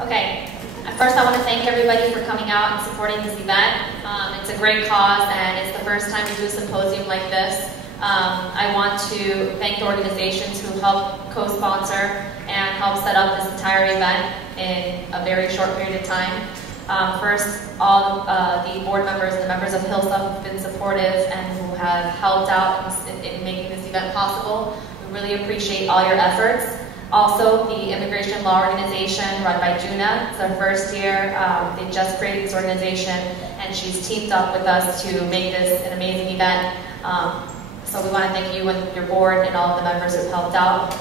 Okay, first I want to thank everybody for coming out and supporting this event. It's a great cause, and it's the first time we do a symposium like this. I want to thank the organizations who helped co-sponsor and help set up this entire event in a very short period of time. First, all the board members and the members of Hillsub have been supportive and who have helped out in making this event possible. We really appreciate all your efforts. Also, the Immigration Law Organization run by Juna. It's our first year. They just created this organization, and she's teamed up with us to make this an amazing event. So we want to thank you and your board and all of the members who've helped out.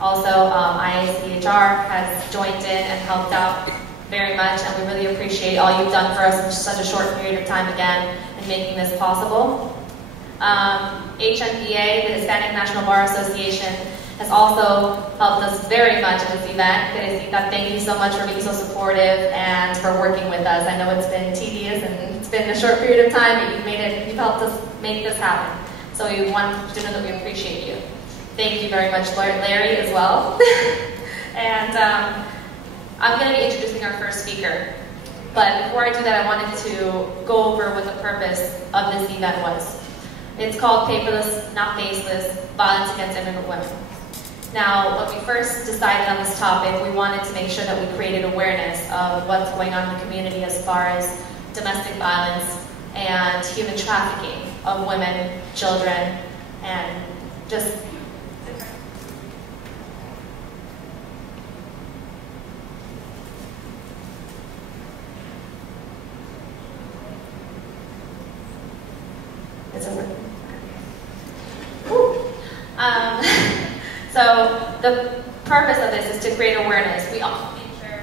Also, IACHR has joined in and helped out very much, and we really appreciate all you've done for us in such a short period of time again in making this possible. HNBA, the Hispanic National Bar Association, has also helped us very much in this event. Teresita, thank you so much for being so supportive and for working with us. I know it's been tedious and it's been a short period of time, but you've helped us make this happen. So we want you to know that we appreciate you. Thank you very much, Larry, as well. And I'm going to be introducing our first speaker. But before I do that, I wanted to go over what the purpose of this event was. It's called Paperless, Not Faceless, Violence Against Immigrant Women. Now, when we first decided on this topic, we wanted to make sure that we created awareness of what's going on in the community as far as domestic violence and human trafficking of women, children, and just it's over. So the purpose of this is to create awareness. We also feature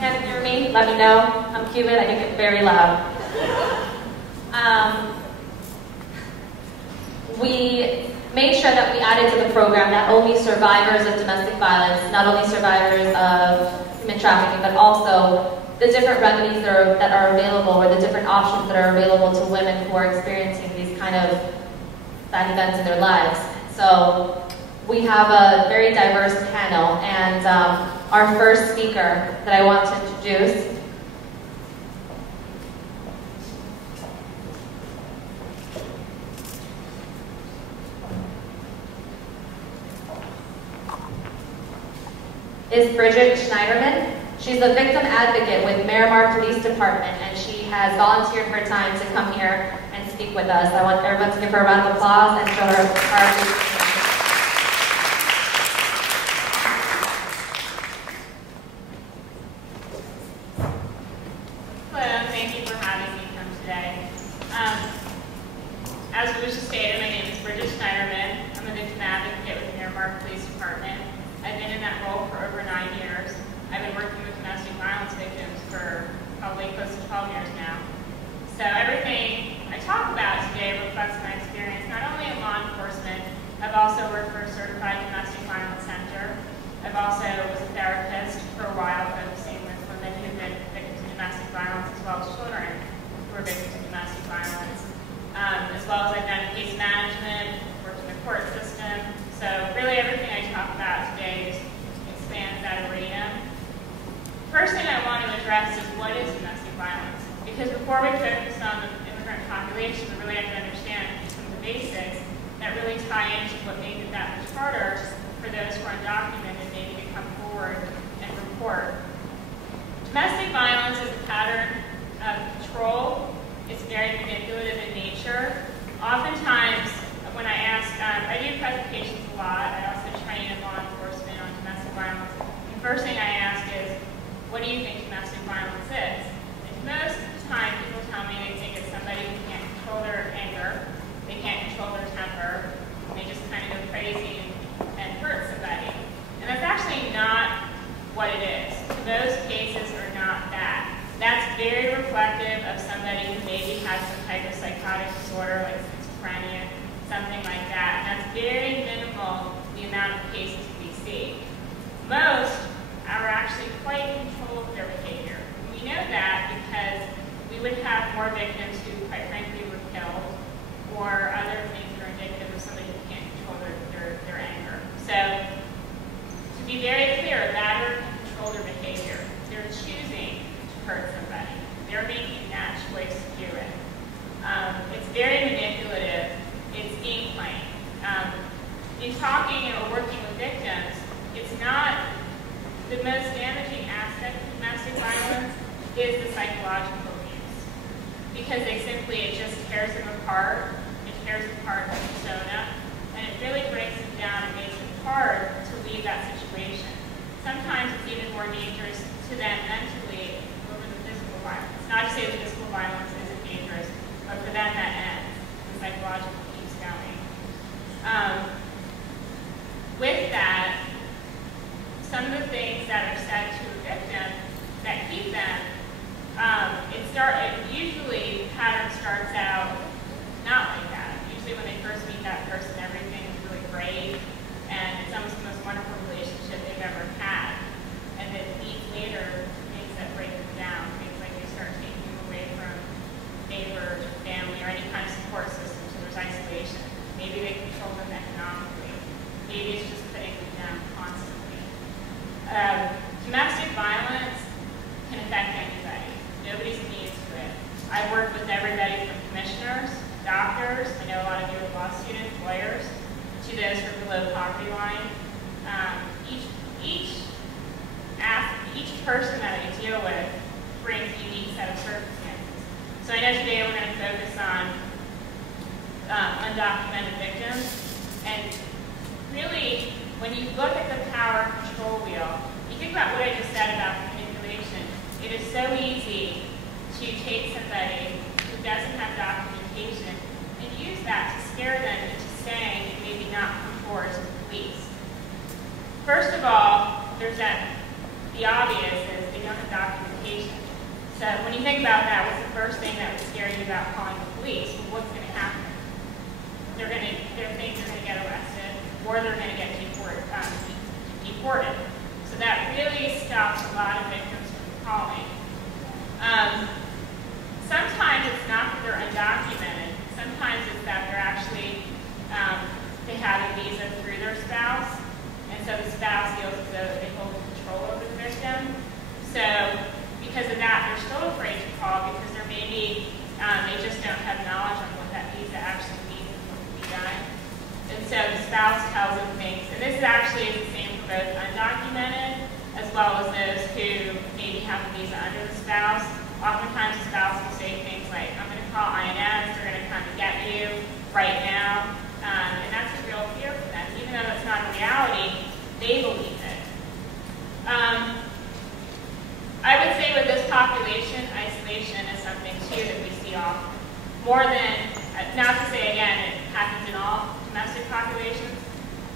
Can't hear me? Let me know. I'm Cuban, I can get very loud. We made sure that we added to the program not only survivors of domestic violence, not only survivors of human trafficking, but also the different remedies that are available, or the different options that are available to women who are experiencing these kind of bad events in their lives. So we have a very diverse panel, and our first speaker that I want to introduce is Bridget Schneiderman. She's a victim advocate with Miramar Police Department, and she has volunteered her time to come here and speak with us. I want everyone to give her a round of applause and show her our appreciation. Hello, thank you for having me come today. As we just stated, my name is Bridget Schneiderman. I'm a victim advocate with Miramar Police Department. I've been in that role for over 9 years. I've been working with domestic violence victims for probably close to 12 years now. So everything I talk about today reflects my experience not only in law enforcement. I've also worked for a certified domestic violence center. I've also was a therapist for a while, focusing with women who've been victims of domestic violence, as well as children who are victims of domestic violence. As well as I've done case management, worked in the court system. So really everything I talk about today just expands that arena. First thing I want to address is what is domestic violence? Because before we focus on the immigrant population, we really have to understand some of the basics that really tie into what makes it that much harder for those who are undocumented maybe to come forward and report. Domestic violence is a pattern of control. It's very manipulative in nature. Oftentimes, when I ask, I do presentations a lot. I also train in law enforcement on domestic violence. The first thing I ask is, what do you think domestic violence is? And most of the time, people tell me they think it's somebody who can't control their anger, they can't control their temper, and they just kind of go crazy and hurt somebody. And that's actually not what it is. Most cases are not that. That's very reflective of somebody who maybe has some type of psychotic disorder, like schizophrenia, something like that. And that's very minimal, the amount of cases we see. Most are actually quite in control of their behavior. more victims who, quite frankly, were killed, or other things that are indicative of somebody who can't control their anger. So, to be very clear, matter can control their behavior. They're choosing to hurt somebody. They're making that choice to do it. It's very manipulative. It's game playing. In talking or working with victims, it's not the most damaging aspect of domestic violence is the psychological abuse. Because it just tears them apart. It tears apart the persona, and it really breaks them down and makes it hard to leave that situation. Sometimes it's even more dangerous to them mentally over the physical violence. Not to say that physical violence isn't dangerous, but for them that ends. The psychological keeps going. With that, some of the things that are said to a victim that keep them, usually pattern starts out not like that. Usually when they first meet that person, everything is really great, and it's almost the most wonderful relationship they've ever had. And then weeks later, things that break them down, things like they start taking them away from neighbors or family or any kind of support system, so there's isolation. Maybe they control them economically. Maybe it's just putting them down constantly. Domestic violence can affect anybody. Nobody's immune to it. I've worked with everybody from commissioners, doctors, I know a lot of you are law students, lawyers, to those who are below poverty line. Each person that I deal with brings a unique set of circumstances. So I know today we're going to focus on undocumented victims, and really, when you look at the power control wheel, you think about what I just said about manipulation. It is so easy to take somebody who doesn't have documentation and use that to scare them into staying and maybe not come forward to the police. First of all, the obvious is they don't have documentation. So when you think about that, what's the first thing that would scare you about calling the police? Well, what's going to happen? They're going to get arrested, or they're going to get deported. So that really stops a lot of victims from calling. Sometimes it's not that they're undocumented. Sometimes it's that they're actually, they have a visa through their spouse, and so the spouse feels as though they hold control over the victim. So because of that, they're still afraid to call because they're maybe, they just don't have knowledge on what that visa actually means and what can be done. And so the spouse tells them things, and this is actually the same for both undocumented as well as those who maybe have a visa under the spouse. Oftentimes the spouse will say things like, I'm going to call INS, they're going to come and get you right now. And that's a real fear for them. Even though that's not a reality, they believe it. I would say with this population, isolation is something too that we see often. More than, not to say again, it happens in all domestic populations,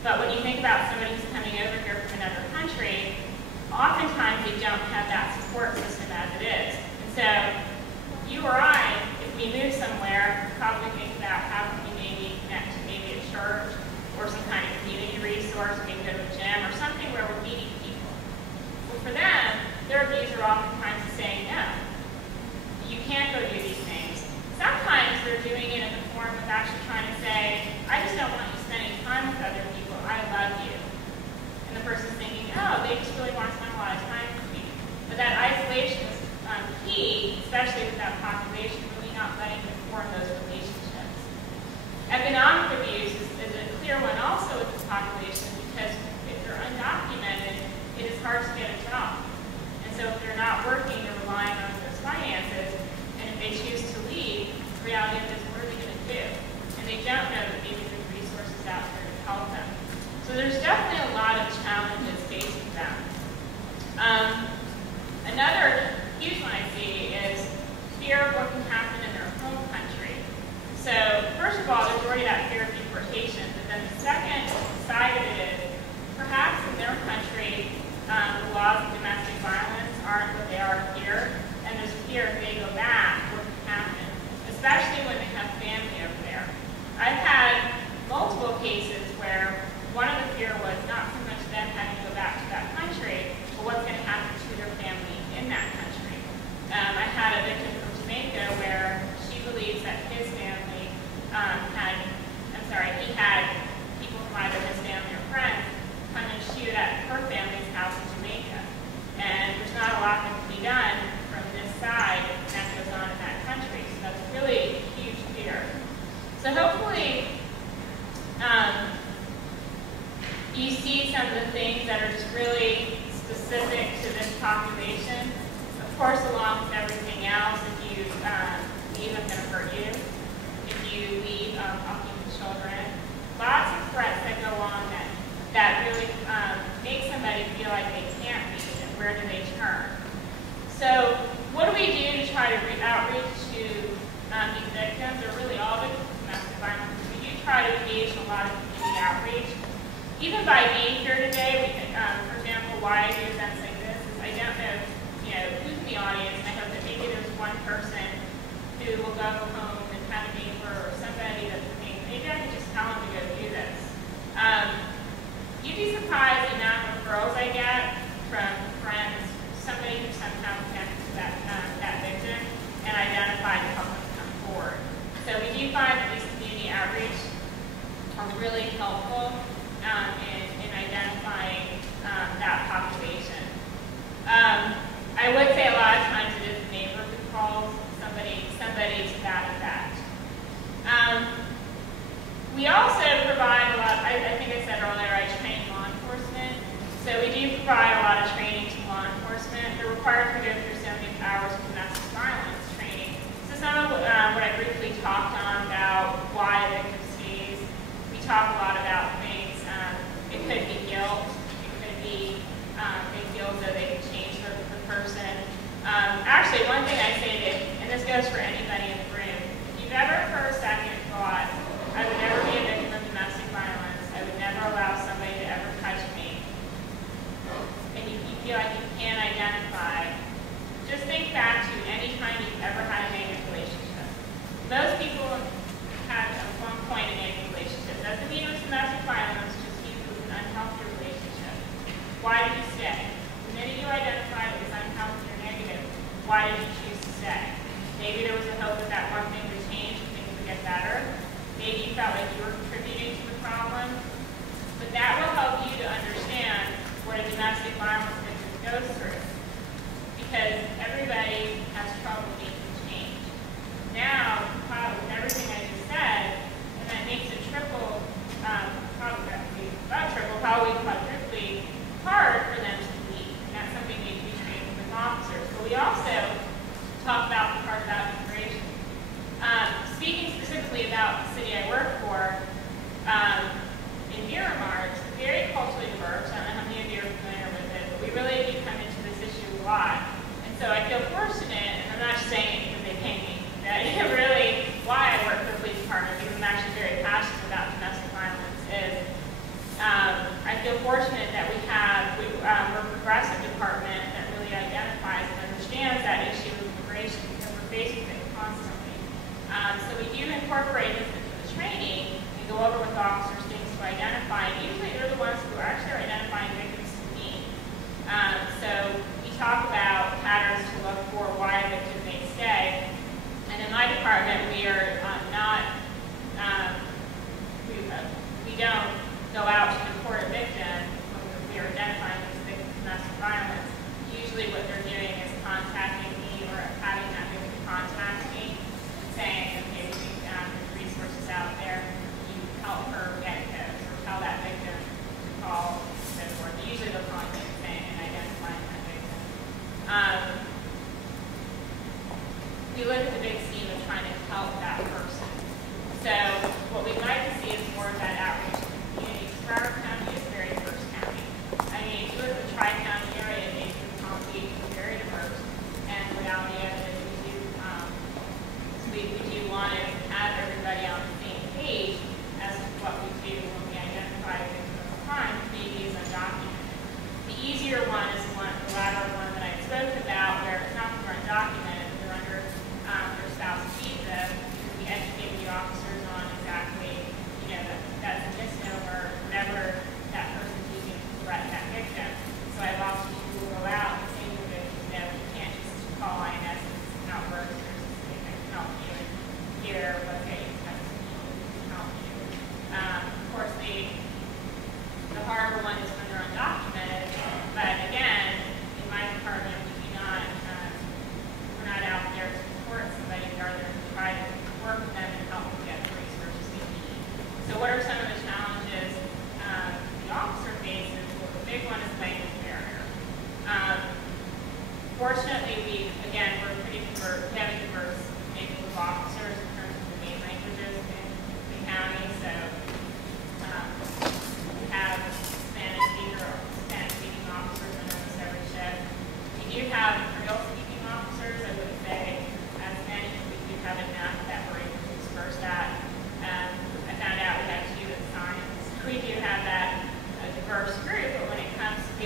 but when you think about somebody who's coming over here from another country, oftentimes they don't have that support system as it is. And so, you or I, if we move somewhere, probably think about how can we maybe connect to maybe a church or some kind of community resource, maybe go to a gym or something where we're meeting people. Well, for them, their views are oftentimes saying no. You can't go do these things. Sometimes they're doing it in the form of actually trying to say, I just don't want you spending time with other people. I love you. And the person's thinking, oh, they just really want to spend a lot of time with me. But that isolation is key, especially with that population, really not letting them form those relationships. Economic abuse is a clear one also with this population because if they're undocumented, it is hard to get a job. And so if they're not working, they're relying on those finances, and if they choose to leave, the reality of it is, what are they going to do? And they don't know that maybe there's resources out there to help them. So there's definitely a lot of challenges facing them. Another huge one I see is fear of what can happen in their home country. So first of all, there's already that fear of deportation, but then the second side of it is perhaps in their country, the laws of domestic violence aren't what they are here, and there's fear if they go back, what can happen, especially when they have family over there. I've had multiple cases where one of the fear was not so much them trainings that are just really specific to this population. Of course, along with everything else, if you leave, I'm going to hurt you. If you leave, I'll keep the children. Lots of threats that go on that really make somebody feel like they can't leave, and where do they turn? So what do we do to try to outreach to these victims, or really all victims of domestic violence? We do try to engage in a lot of community outreach. Even by being here today, we can, for example, why I do events like this is I don't know, who's in the audience, and I hope that maybe there's one person who will go home and have a neighbor or somebody that's thinking, maybe I can just tell them to go do this. You'd be surprised the amount of referrals I get from friends, somebody who somehow connects to that victim and identify to help them come forward. So we do find that these community outreach are really helpful in identifying that population. I would say a lot of times it is the neighbor who calls somebody to that effect. We also provide a lot, I think I said earlier, I train law enforcement. So we do provide a lot of training to law enforcement. They're required to go through so many hours of domestic violence training. So some of what I briefly talked on about why a victim stays, we talk a lot about things. It could be guilt. It could be they feel as though they can change the person. Actually, one thing I say that, and this goes for anybody in the room, if you've ever for a second thought, I would never be a victim of domestic violence, I would never allow somebody to ever touch me, and you feel like you can't identify, just think back to any time you've ever had a negative relationship. Most people have at one point a negative relationship. Doesn't mean it was domestic violence, just means it was an unhealthy relationship. Why did you stay? The minute you identified it was unhealthy or negative, why did you choose to stay? Maybe there was a hope that that one thing would change and things would get better. Maybe you felt like you were contributing to the problem. But that will help you to understand what a domestic violence victim goes through. Because everybody has trouble making change. Now, with everything I just said, and that makes it triple, probably quadruply hard for them to leave. And that's something we train with officers. But we also talk about the part about immigration. Speaking specifically about the city I work for, in Miramar, it's very culturally diverse. I don't know how many of you are familiar with it, but we really do come into this issue a lot. And so I feel fortunate, and I'm not just saying it because they pay me, that really why I work for the police department, because I'm actually very passionate about domestic violence, is I feel fortunate that we're a progressive department that really identifies and understands that issue of immigration, because we're faced with it constantly. So we do incorporate this into the training and go over with officers things to identify. And usually they're the ones who are actually identifying victims to me. So we talk about patterns to look for, why a victim may stay. And in my department, we are we don't go out to report a victim when we are identifying this victim of domestic violence. Usually what they're doing is contacting me or having that victim contact me, saying, okay, we think there's resources out there, you help her get those, or tell that victim to call, and so forth. Usually they'll call me and identifying that victim. We look at the big scheme of trying to help that person. So what we'd like to see is more of that outreach to the community. Broward County is very diverse county. I mean, if you look at the Tri-County area, Nathan, Palm Beach is very diverse, and the reality of it is we do law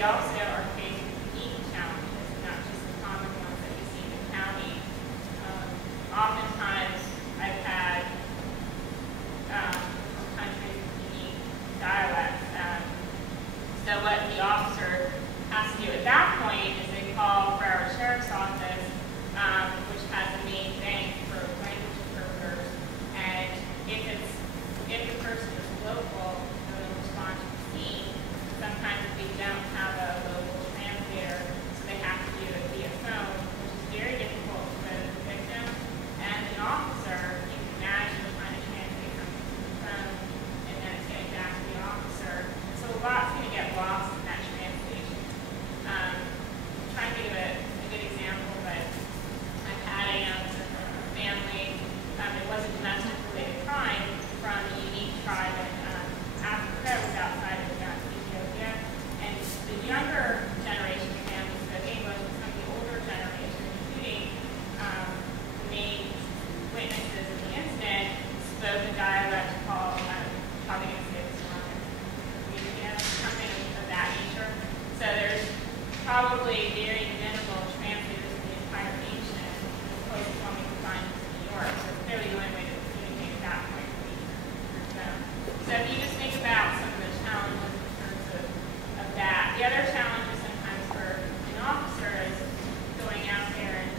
also are faced with unique challenges, not just the common ones that we see in the county. Oftentimes, I've had countries with unique dialects. So what the officer has to do at that point is they call for our sheriff's office, which has a main bank for language interpreters, and if the person is local, they'll respond to the scene. Sometimes we don't have a local translator, so they have to do it via phone, which is very difficult for both the victim and the officer. You can imagine trying to translate something from the phone and then it's getting back to the officer. So a lot's going to get lost in that translation. I'm trying to think of a good example, but I've had a family, it was a domestic related crime from a unique tribe in Africa, it was outside of Ethiopia, and the younger generation of families spoke English, and some of the older generation, including the main witnesses in the incident, spoke a dialect called, probably going to say this wrong, something of that nature. So there's probably very minimal translators in the entire nation. The closest one we can find is in New York, so it's clearly the only way to communicate at that point. So if you just think about some of the challenges in terms of that. The other challenges sometimes for an officer is going out there and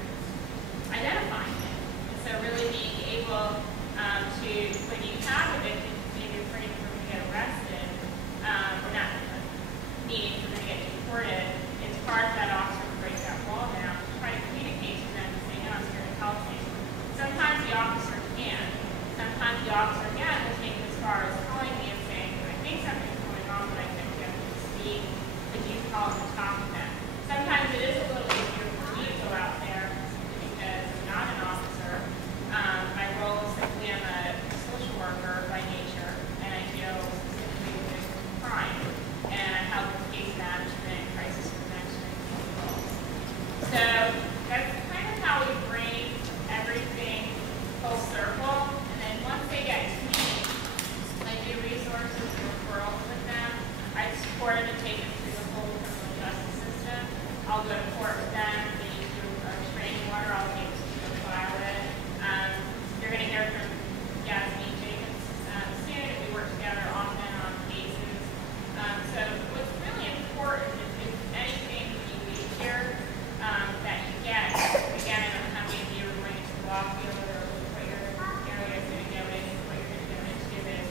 identifying it. And so really being able to, when you have a victim, maybe afraid for them to get arrested, or not needing for them to get deported, it's hard for that officer to break that wall down, to try to communicate to them and say, no, I'm here to help you. Sometimes the officer can. Sometimes the officer, again, will take it as far as calling me and saying, I think something's going on, but I can't get them to speak. Could you call and talk to them? Sometimes it is a little easier for me to go out there because I'm not an officer. My role is simply I'm a social worker by nature, and I deal specifically with crime, and I help with case management, crisis prevention, and control. So that's kind of how we bring everything full circle. And then once they get to me, I do resources and referrals with them. I support them and take them through the whole criminal justice system. I'll go to court with them. They need to do a training order. I'll be able to file it. You're going to hear from Yasmin Jacobs soon, and we work together often on cases. So what's really important is if anything you leave here that you get, again, I don't know how many of you are going to law field or what your area is going to go in, what you're going to go into is,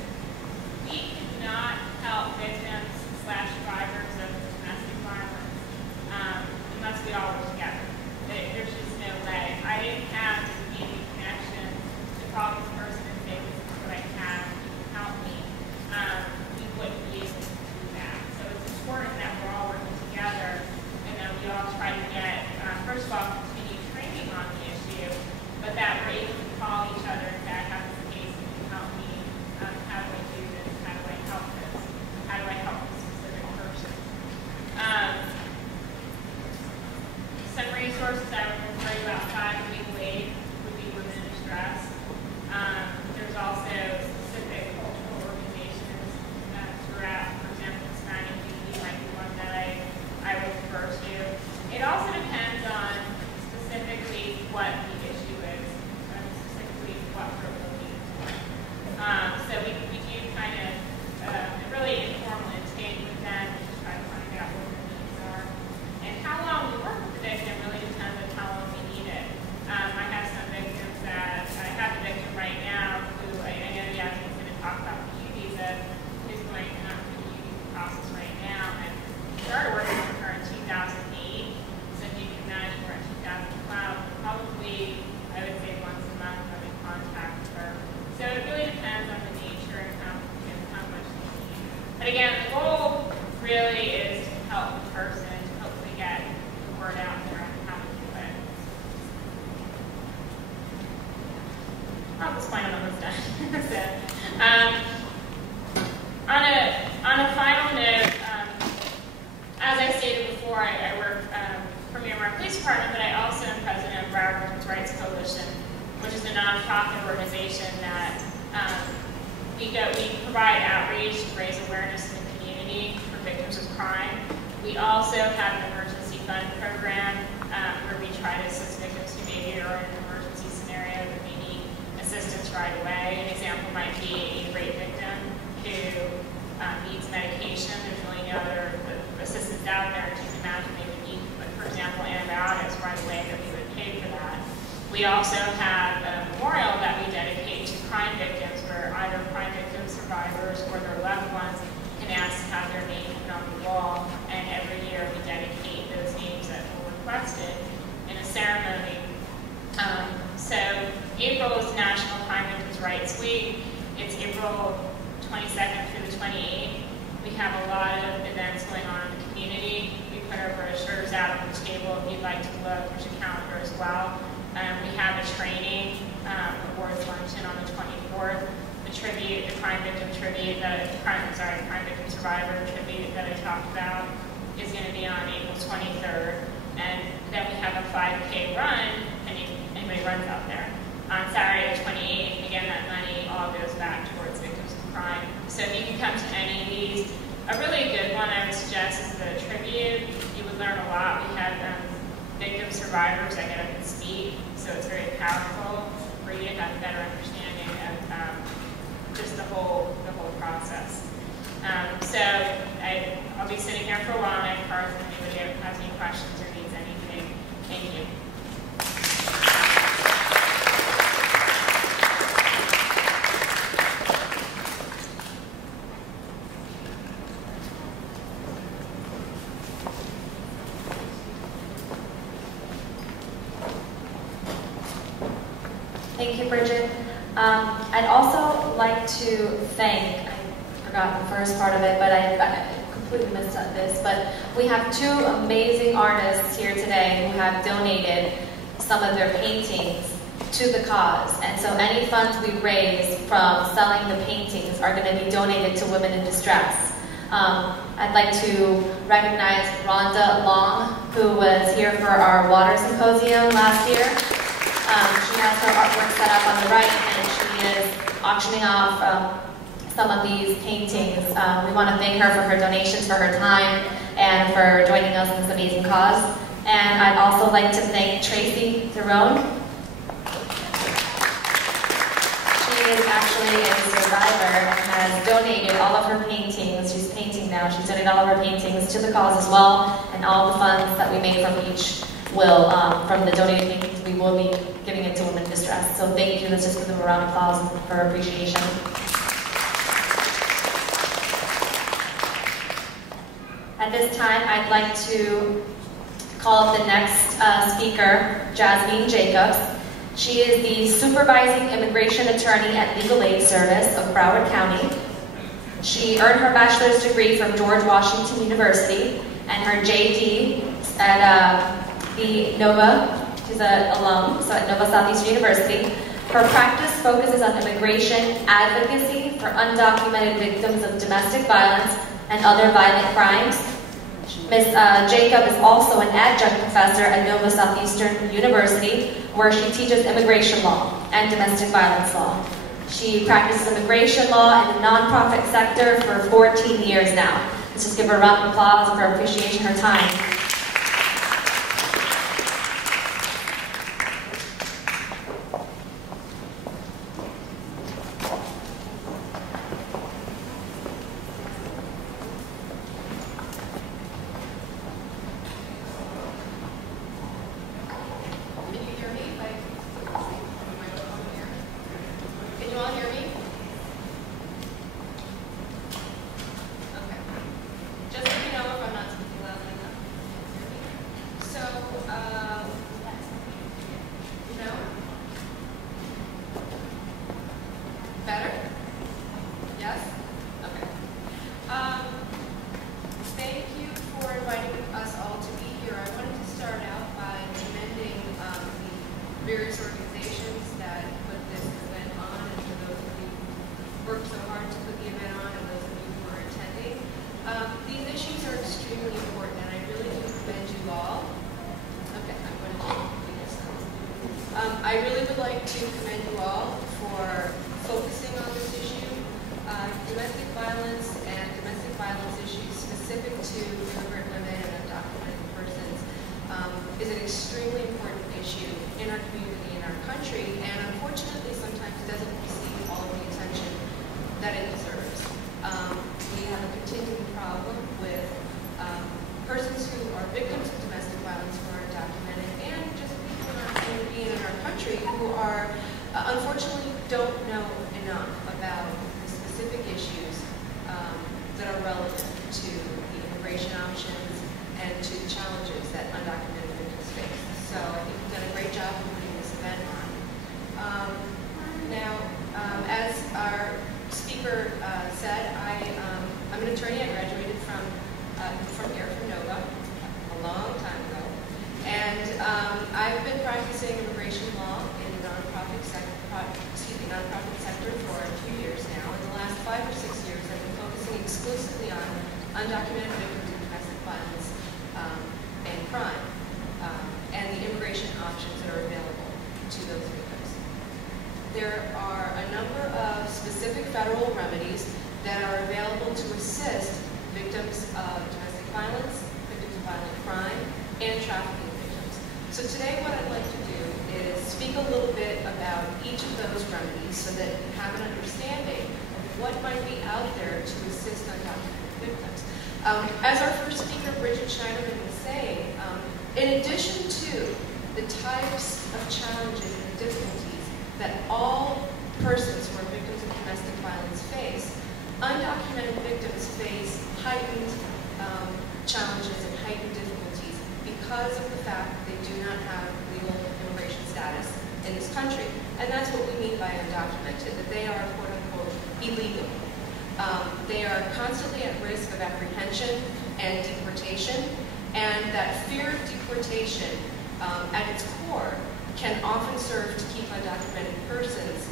we cannot help victims / survivors of domestic violence unless we all work together. There's just no way. I didn't have the community connection to call this person and say, this is what I have, you can help me. We wouldn't be able to do that. So it's important that we're all working together and that we all try to get, first of all, continue training on the issue, but that we're able to call each other and say, I have this case, can you help me? How do I do this? How do I help this? How do I help this specific person? Some resources I would refer you outside of legal aid would be women in distress. There's also specific cultural organizations throughout, for example, Hispanic Unity might be one that I would refer to. It also depends on specifically what the issue is, specifically what we're looking for. So we do kind of really informal intake with them and just try to find out what their needs are. And how long we work with the victim really depends on how long we need it. I have some victims that, I have a victim right now who I know Yasmin's going to talk about the U visa, who's going through the U visa process right now. And we started working with her in 2008, so if you can imagine we're in 2012, probably, I would say once a month I'm in contact with her. So it really depends on the nature and how much they need. But again, the goal really is to help the person, to hopefully get the word out there on how to do it. At this point, I'm almost done. So, on a final note, as I stated before, I work for Miramar Police Department, but I also am president of Broward Women's Rights Coalition, which is a nonprofit organization that we provide outreach to raise awareness in the community for victims of crime. We also have an emergency fund program where we try to assist victims who maybe are in an emergency scenario that they need assistance right away. An example might be a rape victim who needs medication. There's really no other assistance out there. Just imagine they would need, like, for example, antibiotics right away, that we would pay for that. We also have a memorial that we dedicate to crime victims, where either crime victim survivors or their loved ones can ask to have their name put on the wall, and every year we dedicate those names that were requested in a ceremony. So April is National Crime Victims' Rights Week. It's April 22nd through the 28th. We have a lot of events going on in the community. We put our brochures out on the table if you'd like to look. There's a calendar as well. We have a training, awards luncheon on the 24th. The tribute, the crime victim tribute, crime victim survivor tribute that I talked about is going to be on April 23rd. And then we have a 5K run, and anybody runs out there, on Saturday the 28th. And again, that money all goes back towards victims of crime. So if you can come to any of these, a really good one I would suggest is the tribute. You would learn a lot. We have victim survivors that get up and speak, so it's very powerful for you to have a better understanding of just the whole process. So I'll be sitting here for a while, and I encourage if anybody has any questions or needs anything. Thank you. Thank you, Bridget. I'd also like to thank, I forgot the first part of it, but I completely missed this, but we have two amazing artists here today who have donated some of their paintings to the cause. And so any funds we raise from selling the paintings are going to be donated to women in distress. I'd like to recognize Rhonda Long, who was here for our water symposium last year. She has her artwork set up on the right, and she is auctioning off some of these paintings. We want to thank her for her donations, for her time, and for joining us in this amazing cause. And I'd also like to thank Tracy Theron. She is actually a survivor and has donated all of her paintings. She's painting now. She's donated all of her paintings to the cause as well, and all the funds that we make from each will, from the donated paintings, we will be giving it to women in distress. So thank you. Let's just give them a round of applause for appreciation. At this time, I'd like to call up the next speaker, Jasmine Jacobs. She is the Supervising Immigration Attorney at Legal Aid Service of Broward County. She earned her bachelor's degree from George Washington University and her JD at the Nova. She's an alum, so at Nova Southeastern University. Her practice focuses on immigration advocacy for undocumented victims of domestic violence and other violent crimes. Ms. Jacob is also an adjunct professor at Nova Southeastern University, where she teaches immigration law and domestic violence law. She practices immigration law in the nonprofit sector for 14 years now. Let's just give her a round of applause for her appreciation, her time. I really would like to commend you all for focusing on this issue. Domestic violence and domestic violence issues specific to immigrant women is an extremely important issue in our community, in our country, and unfortunately sometimes doesn't receive all of the attention that it deserves. We have a continuing problem with persons who are victims of domestic violence who are undocumented, and just people in our community and in our country who are, unfortunately, don't know enough about the specific issues that are relevant to the immigration options and to the challenges that undocumented victims face. So I think we've done a great job of putting this event on. Now, as our speaker said, I'm an attorney. I graduated from here, from Nova, a long time ago. And I've been practicing immigration law in the nonprofit sector for a few years now. In the last 5 or 6 years, I've been focusing exclusively on undocumented victims of domestic violence and crime, and the immigration options that are available to those victims. There are a number of specific federal remedies that are available to assist victims of domestic violence, victims of violent crime, and trafficking victims. So today what I'd like to do is speak a little bit about each of those remedies so that you have an understanding of what might be out there to assist undocumented victims. As our first speaker, Bridget Schneiderman, was saying, in addition to the types of challenges and difficulties that all persons who are victims of domestic violence face, undocumented victims face heightened challenges and heightened difficulties because of the fact that they do not have legal immigration status in this country. And that's what we mean by undocumented, that they are, quote unquote, illegal. They are constantly at risk of apprehension and deportation, and that fear of deportation at its core can often serve to keep undocumented persons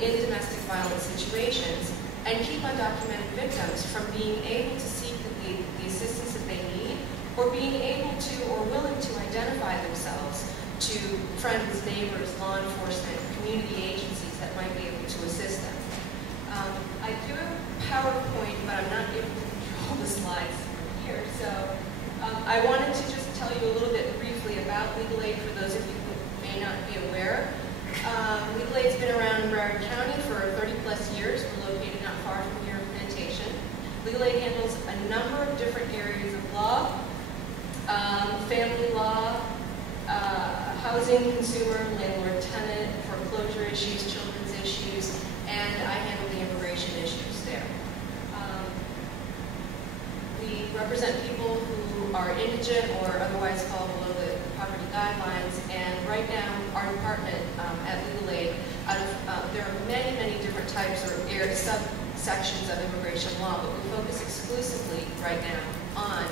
in domestic violence situations and keep undocumented victims from being able to seek the assistance that they need, or being able to or willing to identify themselves to friends, neighbors, law enforcement, community agencies that might be able to assist them. I do have a PowerPoint, but I'm not able to control the slides from here, so I wanted to just tell you a little bit briefly about legal aid for those of you who may not be aware. Legal aid's been around in Broward County for 30+ years. We're located not far from here in Plantation. Legal aid handles a number of different areas of law, family law, housing, consumer, landlord, tenant, foreclosure issues, children's issues, and I handle the immigration issues there. We represent people who are indigent or otherwise fall below the poverty guidelines, and right now our department at Legal Aid, there are many, many different types or subsections of immigration law, but we focus exclusively right now on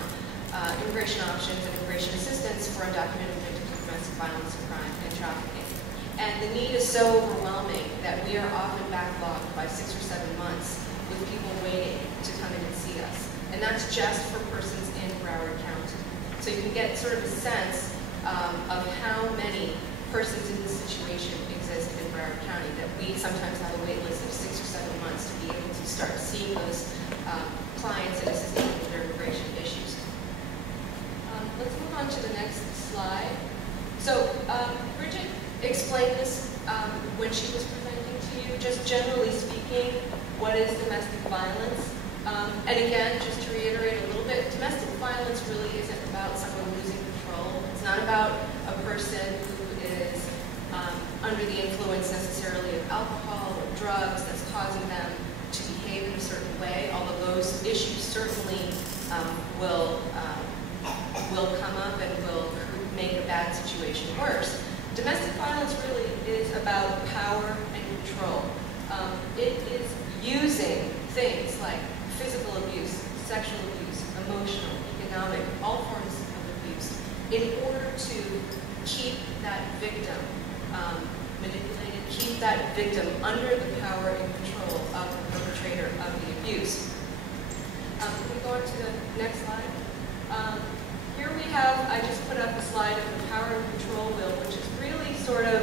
immigration options and immigration assistance for undocumented victims of domestic violence, crime, and trafficking. And the need is so overwhelming that we are often backlogged by 6 or 7 months with people waiting to come in and see us. And that's just for persons in Broward County. So you can get sort of a sense of how many persons in this situation exist in Broward County, that we sometimes have a wait list of 6 or 7 months to be able to start seeing those clients and assisting them with their immigration issues. Let's move on to the next slide. So Bridget explained this when she was presenting to you. Just generally speaking, what is domestic violence? And again, just to reiterate a little bit, domestic violence really isn't about someone losing control. It's not about a person who is under the influence necessarily of alcohol or drugs that's causing them to behave in a certain way, although those issues certainly will come up and will make a bad situation worse. Domestic violence really is about power and control. It is using things like physical abuse, sexual abuse, emotional, economic, all forms of abuse, in order to keep that victim manipulated, keep that victim under the power and control of the perpetrator of the abuse. Can we go on to the next slide? Here we have, I just put up a slide of the power and control wheel, which is really sort of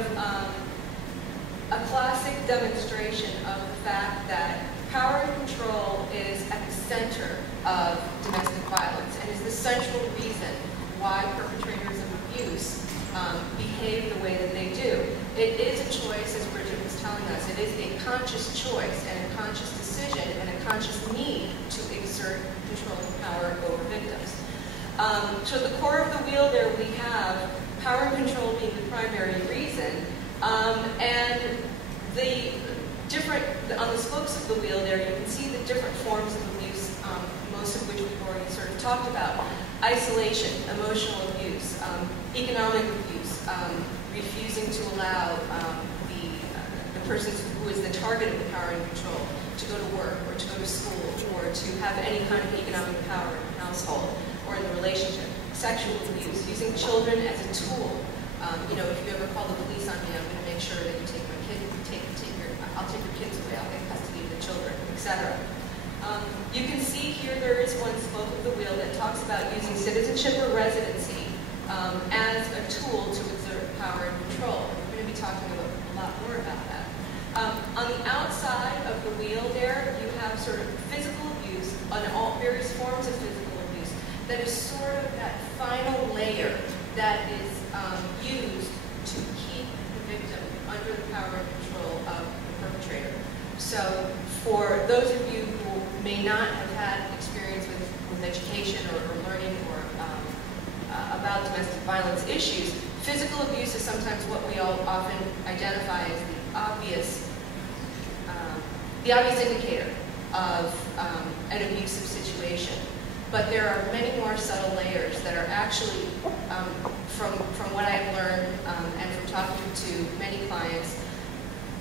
a classic demonstration of the fact that power and control is at the center of domestic violence and is the central reason why perpetrators of abuse it is a conscious choice and a conscious decision and a conscious need to exert control and power over victims. So at the core of the wheel there we have power and control being the primary reason, and the different, on the spokes of the wheel there, you can see the different forms of abuse, most of which we've already sort of talked about. Isolation, emotional abuse, economic abuse, refusing to allow the person who is the target of the power and control to go to work or to go to school or to have any kind of economic power in the household or in the relationship. Sexual abuse, using children as a tool. You know, if you ever call the police on me, I'm going to make sure that you take my kid, I'll take your kids away, I'll get custody of the children, etc. You can see here there is one spoke of the wheel that talks about using citizenship or residency as a tool to exert power and control. We're going to be talking a lot more about that. On the outside of the wheel there, you have sort of physical abuse, on all various forms of physical abuse, that is sort of that final layer that is used to keep the victim under the power and control of the perpetrator. So for those of you who may not have had experience with education or learning or about domestic violence issues, physical abuse is sometimes what we all often identify as the obvious indicator of an abusive situation. But there are many more subtle layers that are actually, from what I've learned and from talking to many clients,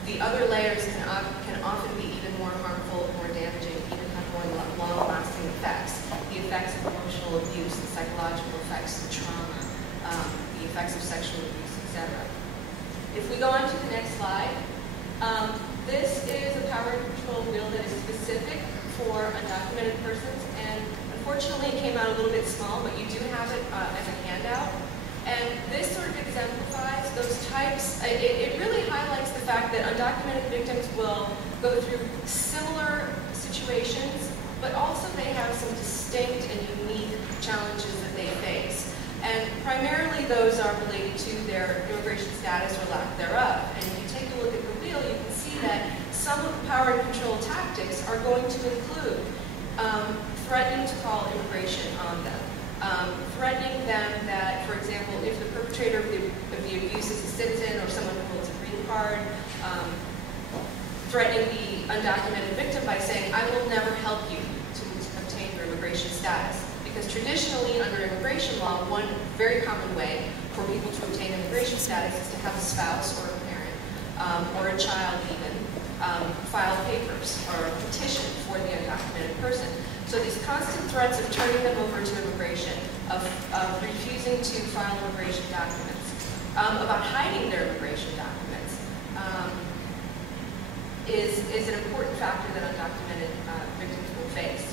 the other layers can often be even more harmful, more damaging, even have more long-lasting effects. The effects of emotional abuse, the psychological effects, the trauma, the effects of sexual abuse, etc. If we go on to the next slide, this is a power and control wheel that is specific for undocumented persons, and unfortunately it came out a little bit small, but you do have it as a handout. And this sort of exemplifies those types. It really highlights the fact that undocumented victims will go through similar situations, but also they have some distinct and unique challenges that they face. And primarily those are related to their immigration status or lack thereof. And if you take a look at the wheel, you can see that some of the power and control tactics are going to include threatening to call immigration on them. Threatening them that, for example, if the perpetrator of the abuse is a citizen or someone who holds a green card, threatening the undocumented victim by saying, I will never help you to obtain your immigration status. Because traditionally, under immigration law, one very common way for people to obtain immigration status is to have a spouse or a parent, or a child even, file papers or a petition for the undocumented person. So these constant threats of turning them over to immigration, of refusing to file immigration documents, about hiding their immigration documents, is an important factor that undocumented victims will face.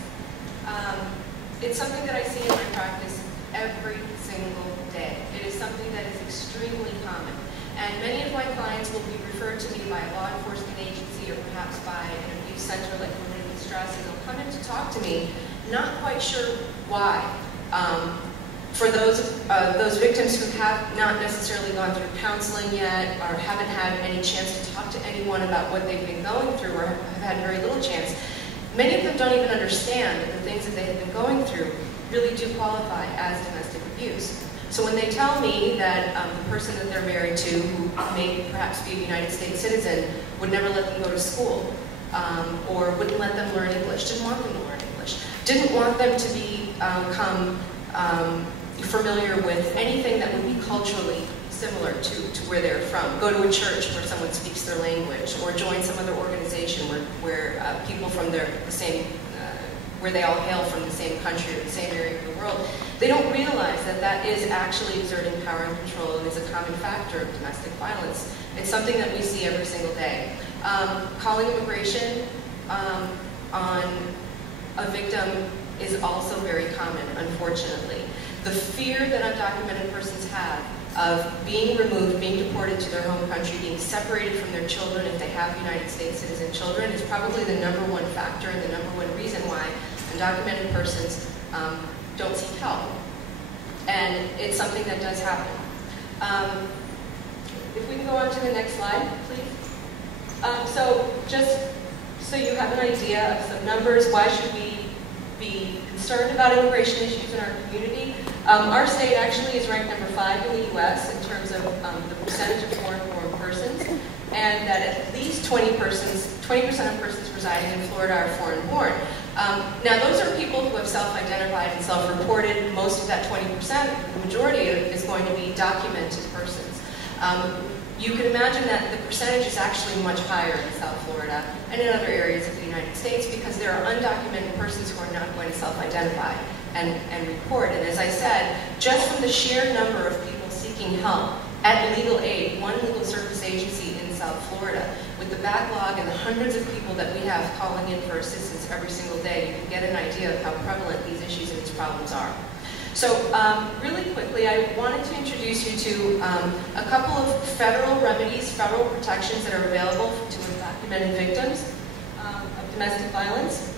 It's something that I see in my practice every single day. It is something that is extremely common. And many of my clients will be referred to me by a law enforcement agency or perhaps by an abuse center like Women in Distress, and they'll come in to talk to me, not quite sure why. For those victims who have not necessarily gone through counseling yet or haven't had any chance to talk to anyone about what they've been going through or have had very little chance, many of them don't even understand that the things that they have been going through really do qualify as domestic abuse. So when they tell me that the person that they're married to, who may perhaps be a United States citizen, would never let them go to school, or wouldn't let them learn English, didn't want them to learn English, didn't want them to become familiar with anything that would be culturally similar to where they're from, go to a church where someone speaks their language, or join some other organization where people from the same where they all hail from the same country or the same area of the world, they don't realize that that is actually exerting power and control and is a common factor of domestic violence. It's something that we see every single day. Calling immigration on a victim is also very common, unfortunately. The fear that undocumented persons have of being removed, being deported to their home country, being separated from their children if they have United States citizen children is probably the #1 factor and the #1 reason why undocumented persons don't seek help. And it's something that does happen. If we can go on to the next slide, please. So just so you have an idea of some numbers, why should we be concerned about immigration issues in our community? Our state actually is ranked number 5 in the U.S. in terms of the percentage of foreign-born persons, and that at least 20% of persons residing in Florida are foreign-born. Now, those are people who have self-identified and self-reported. Most of that 20%, the majority is going to be documented persons. You can imagine that the percentage is actually much higher in South Florida and in other areas of the United States because there are undocumented persons who are not going to self-identify and report. And as I said, just from the sheer number of people seeking help at legal aid, one legal service agency in South Florida, with the backlog and the hundreds of people that we have calling in for assistance every single day, you can get an idea of how prevalent these issues and these problems are. So really quickly, I wanted to introduce you to a couple of federal remedies, federal protections that are available to undocumented victims of domestic violence.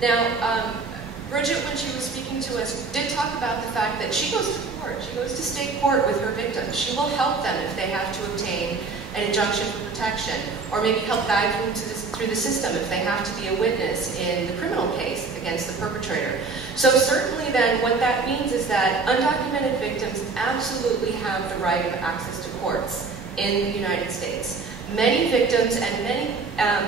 Now, Bridget, when she was speaking to us, did talk about the fact that she goes to court. She goes to state court with her victims. She will help them if they have to obtain an injunction for protection, or maybe help guide them through the system if they have to be a witness in the criminal case against the perpetrator. So certainly then what that means is that undocumented victims absolutely have the right of access to courts in the United States. Many victims and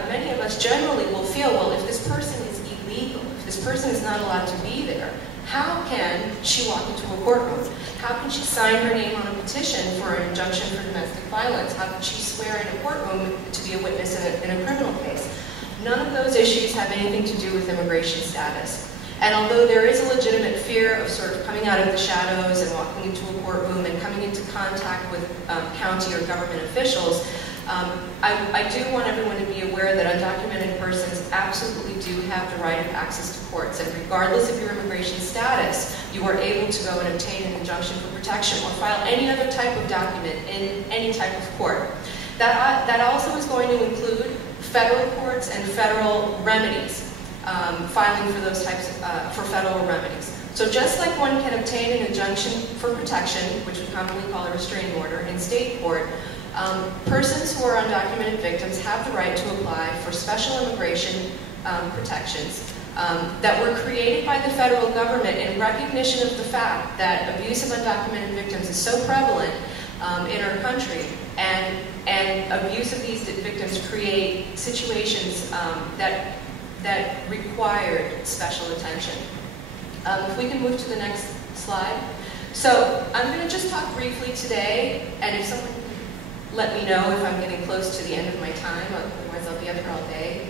many of us generally will feel, well, if this person is illegal, if this person is not allowed to be there, how can she walk into a courtroom? How can she sign her name on a petition for an injunction for domestic violence? How can she swear in a courtroom to be a witness in a criminal case? None of those issues have anything to do with immigration status. And although there is a legitimate fear of sort of coming out of the shadows and walking into a courtroom and coming into contact with county or government officials, I do want everyone to be aware that undocumented persons absolutely do have the right of access to courts. And regardless of your immigration status, you are able to go and obtain an injunction for protection or file any other type of document in any type of court. That also is going to include federal courts and federal remedies. Filing for those types of, for federal remedies. So just like one can obtain an injunction for protection, which we commonly call a restraining order, in state court, persons who are undocumented victims have the right to apply for special immigration protections that were created by the federal government in recognition of the fact that abuse of undocumented victims is so prevalent in our country, and abuse of these victims create situations that required special attention. If we can move to the next slide. So I'm going to just talk briefly today, and if someone can let me know if I'm getting close to the end of my time, otherwise I'll be up here all day.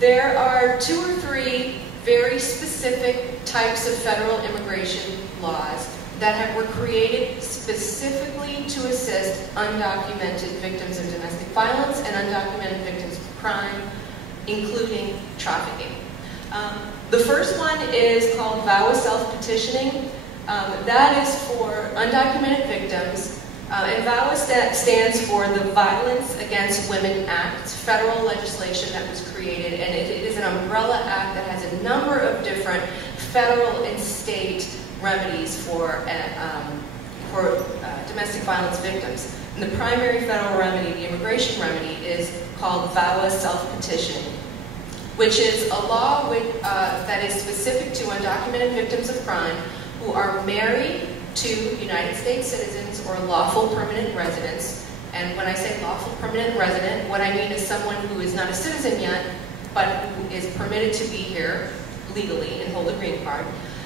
There are 2 or 3 very specific types of federal immigration laws that were created specifically to assist undocumented victims of domestic violence and undocumented victims of crime, including trafficking. The first one is called VAWA self-petitioning. That is for undocumented victims, and VAWA stands for the Violence Against Women Act, federal legislation that was created, and it is an umbrella act that has a number of different federal and state remedies for domestic violence victims. And the primary federal remedy, the immigration remedy, is called VAWA self-petitioning, which is a law that is specific to undocumented victims of crime who are married to United States citizens or lawful permanent residents. And when I say lawful permanent resident, what I mean is someone who is not a citizen yet, but who is permitted to be here legally and hold a green card.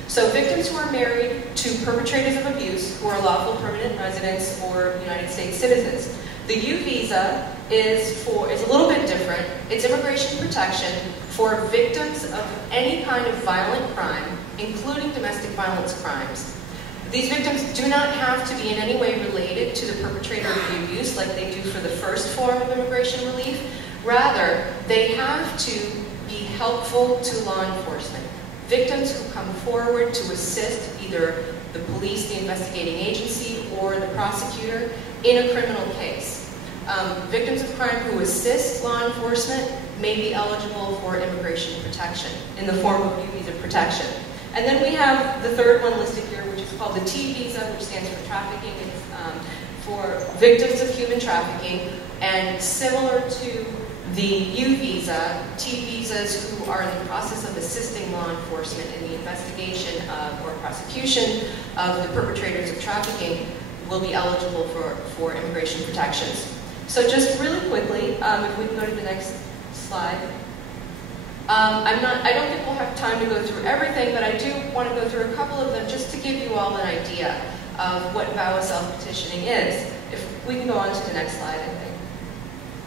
So victims who are married to perpetrators of abuse who are lawful permanent residents or United States citizens. The U visa is a little bit different. It's immigration protection for victims of any kind of violent crime, including domestic violence crimes. These victims do not have to be in any way related to the perpetrator of the abuse like they do for the first form of immigration relief. Rather, they have to be helpful to law enforcement. Victims who come forward to assist either the police, the investigating agency, or the prosecutor in a criminal case. Victims of crime who assist law enforcement may be eligible for immigration protection in the form of U visa protection. And then we have the third one listed here, which is called the T visa, which stands for trafficking. It's for victims of human trafficking And similar to the U visa, T visas who are in the process of assisting law enforcement in the investigation of or prosecution of the perpetrators of trafficking will be eligible for immigration protections. So just really quickly, if we can go to the next slide. I don't think we'll have time to go through everything, but I do want to go through a couple of them just to give you all an idea of what VAWA self-petitioning is. If we can go on to the next slide, I think.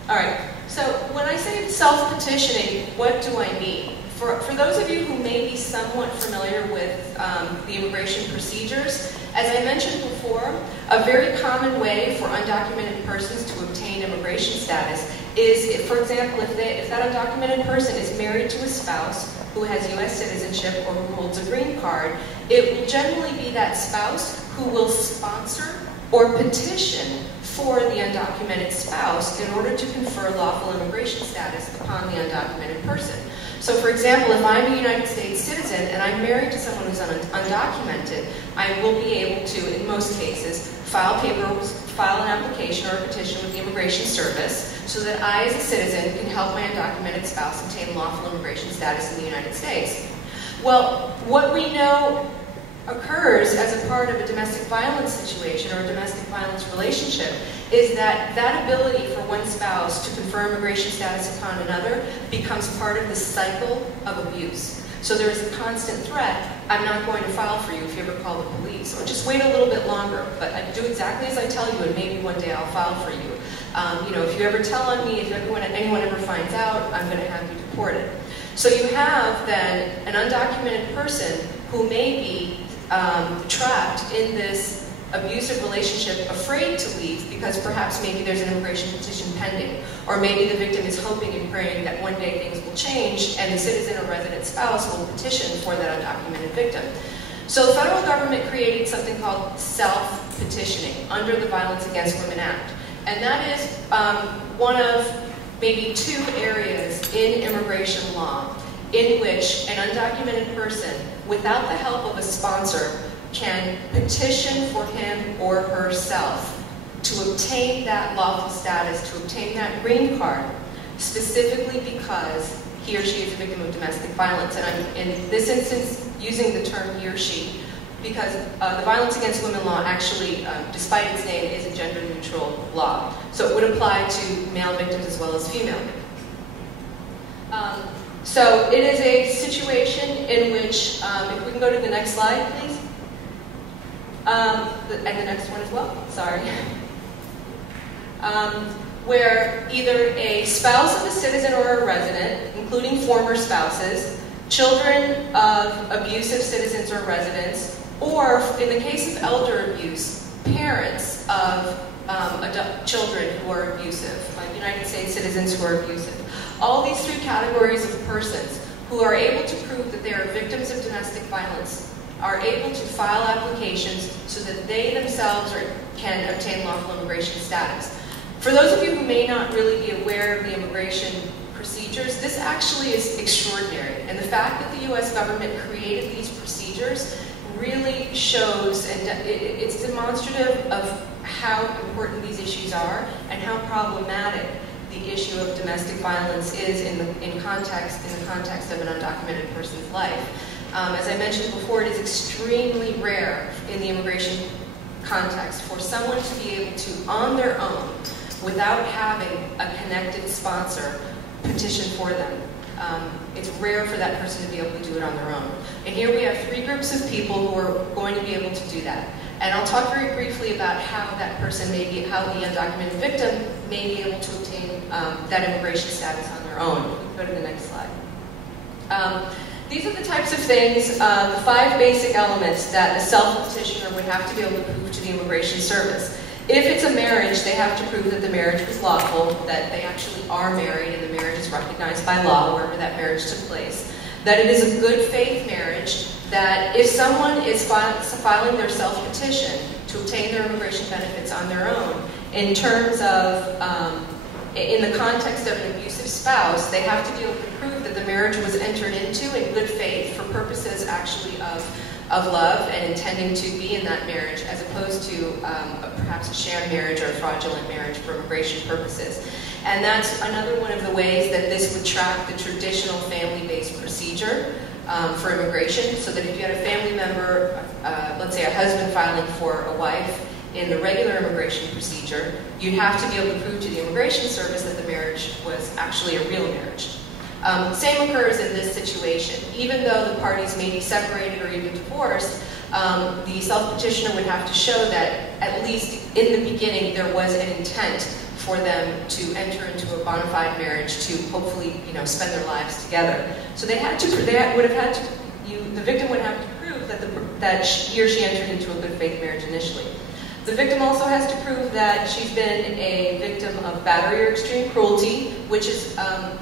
All right, so when I say self-petitioning, what do I mean? For those of you who may be somewhat familiar with the immigration procedures, as I mentioned before, a very common way for undocumented persons to obtain immigration status is, for example, if that undocumented person is married to a spouse who has U.S. citizenship or who holds a green card, it will generally be that spouse who will sponsor or petition for the undocumented spouse in order to confer lawful immigration status upon the undocumented person. So for example, if I'm a United States citizen and I'm married to someone who's undocumented, I will be able to, in most cases, file an application or a petition with the Immigration Service so that I, as a citizen, can help my undocumented spouse obtain lawful immigration status in the United States. Well, what we know occurs as a part of a domestic violence situation or a domestic violence relationship is that ability for one spouse to confer immigration status upon another becomes part of the cycle of abuse. So there is a constant threat, I'm not going to file for you if you ever call the police, or just wait a little bit longer, but I do exactly as I tell you and maybe one day I'll file for you. If you ever tell on me, if anyone ever finds out, I'm going to have you deported. So you have then an undocumented person who may be trapped in this abusive relationship, afraid to leave because perhaps maybe there's an immigration petition pending, or maybe the victim is hoping and praying that one day things will change and the citizen or resident spouse will petition for that undocumented victim. So the federal government created something called self-petitioning under the Violence Against Women Act. And that is one of maybe two areas in immigration law in which an undocumented person, without the help of a sponsor, can petition for him or herself to obtain that lawful status, to obtain that green card, specifically because he or she is a victim of domestic violence. And I'm, in this instance, using the term he or she because the Violence Against Women law actually, despite its name, is a gender-neutral law. So it would apply to male victims as well as female victims. So it is a situation in which, if we can go to the next slide, please. And the next one as well, sorry. Where either a spouse of a citizen or a resident, including former spouses, children of abusive citizens or residents, or in the case of elder abuse, parents of children who are abusive, like United States citizens who are abusive. All these three categories of persons who are able to prove that they are victims of domestic violence are able to file applications so that they themselves can obtain lawful immigration status. For those of you who may not really be aware of the immigration procedures, this actually is extraordinary. And the fact that the U.S. government created these procedures really shows, and it's demonstrative of how important these issues are and how problematic the issue of domestic violence is in the context of an undocumented person's life. As I mentioned before, it is extremely rare in the immigration context for someone to be able to, on their own, without having a connected sponsor, petition for them. It's rare for that person to be able to do it on their own. And here we have three groups of people who are going to be able to do that. And I'll talk very briefly about how that person may be, how the undocumented victim may be able to obtain that immigration status on their own. We can go to the next slide. These are the types of things, the 5 basic elements that a self-petitioner would have to be able to prove to the Immigration Service. If it's a marriage, they have to prove that the marriage was lawful, that they actually are married and the marriage is recognized by law wherever that marriage took place. That it is a good faith marriage, that if someone is filing their self-petition to obtain their immigration benefits on their own, in terms of, in the context of an abusive spouse, they have to be able to prove that the marriage was entered into in good faith for purposes actually of of love and intending to be in that marriage, as opposed to perhaps a sham marriage or a fraudulent marriage for immigration purposes. And that's another one of the ways that this would track the traditional family-based procedure for immigration, so that if you had a family member, let's say a husband filing for a wife in the regular immigration procedure, you'd have to be able to prove to the immigration service that the marriage was actually a real marriage. Same occurs in this situation. Even though the parties may be separated or even divorced, the self-petitioner would have to show that, at least in the beginning, there was an intent for them to enter into a bona fide marriage to hopefully, spend their lives together. So the victim would have to prove that he or she entered into a good faith marriage initially. The victim also has to prove that she's been a victim of battery or extreme cruelty, which is how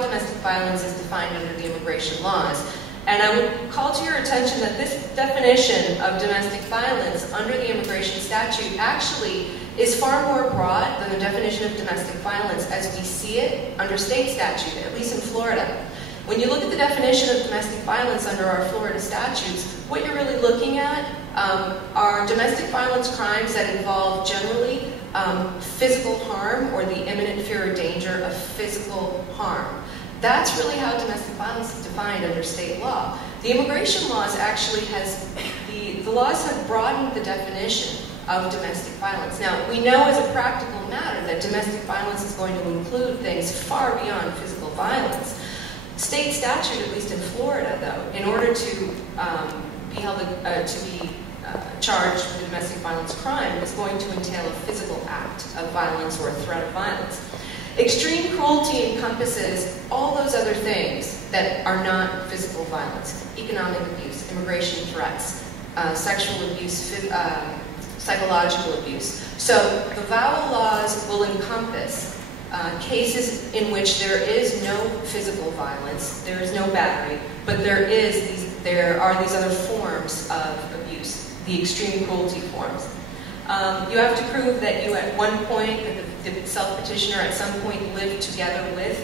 domestic violence is defined under the immigration laws. And I would call to your attention that this definition of domestic violence under the immigration statute actually is far more broad than the definition of domestic violence as we see it under state statute, at least in Florida. When you look at the definition of domestic violence under our Florida statutes, what you're really looking at are domestic violence crimes that involve generally physical harm or the imminent fear or danger of physical harm. That's really how domestic violence is defined under state law. The immigration laws actually the laws have broadened the definition of domestic violence. Now, we know as a practical matter that domestic violence is going to include things far beyond physical violence. State statute, at least in Florida, though, in order to be charged with a domestic violence crime, is going to entail a physical act of violence or a threat of violence. Extreme cruelty encompasses all those other things that are not physical violence: economic abuse, immigration threats, sexual abuse, psychological abuse. So the VAWA laws will encompass cases in which there is no physical violence, there is no battery, but there are these other forms of abuse, the extreme cruelty forms. You have to prove that you at one point, that the self-petitioner at some point lived together with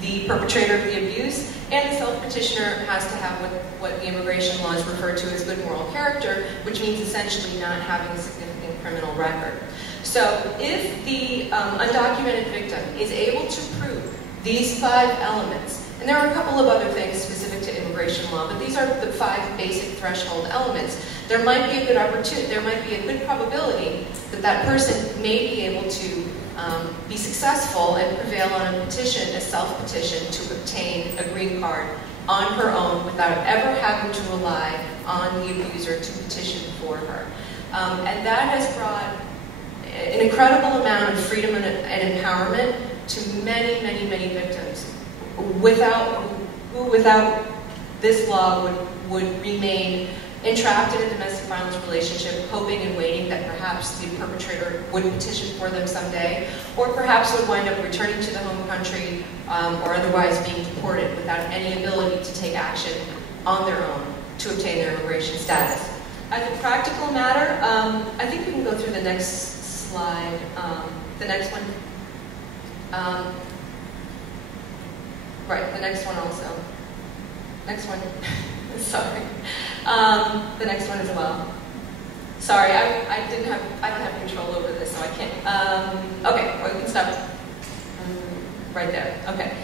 the perpetrator of the abuse, and the self-petitioner has to have what the immigration laws refer to as good moral character, which means essentially not having a significant criminal record. So if the undocumented victim is able to prove these 5 elements, and there are a couple of other things specific to immigration law, but these are the 5 basic threshold elements, there might be a good opportunity, there might be a good probability that that person may be able to be successful and prevail on a petition, a self-petition, to obtain a green card on her own without ever having to rely on the abuser to petition for her. And that has brought an incredible amount of freedom and empowerment to many, many, many victims who without this law would remain entrapped in a domestic violence relationship, hoping and waiting that perhaps the perpetrator would petition for them someday, or perhaps would wind up returning to the home country or otherwise being deported without any ability to take action on their own to obtain their immigration status. As a practical matter, I think we can go through the next slide, the next one. Right, the next one also. Next one. Sorry. The next one as well. Sorry, I don't have control over this, so I can't. Okay, well, we can stop right there. Okay.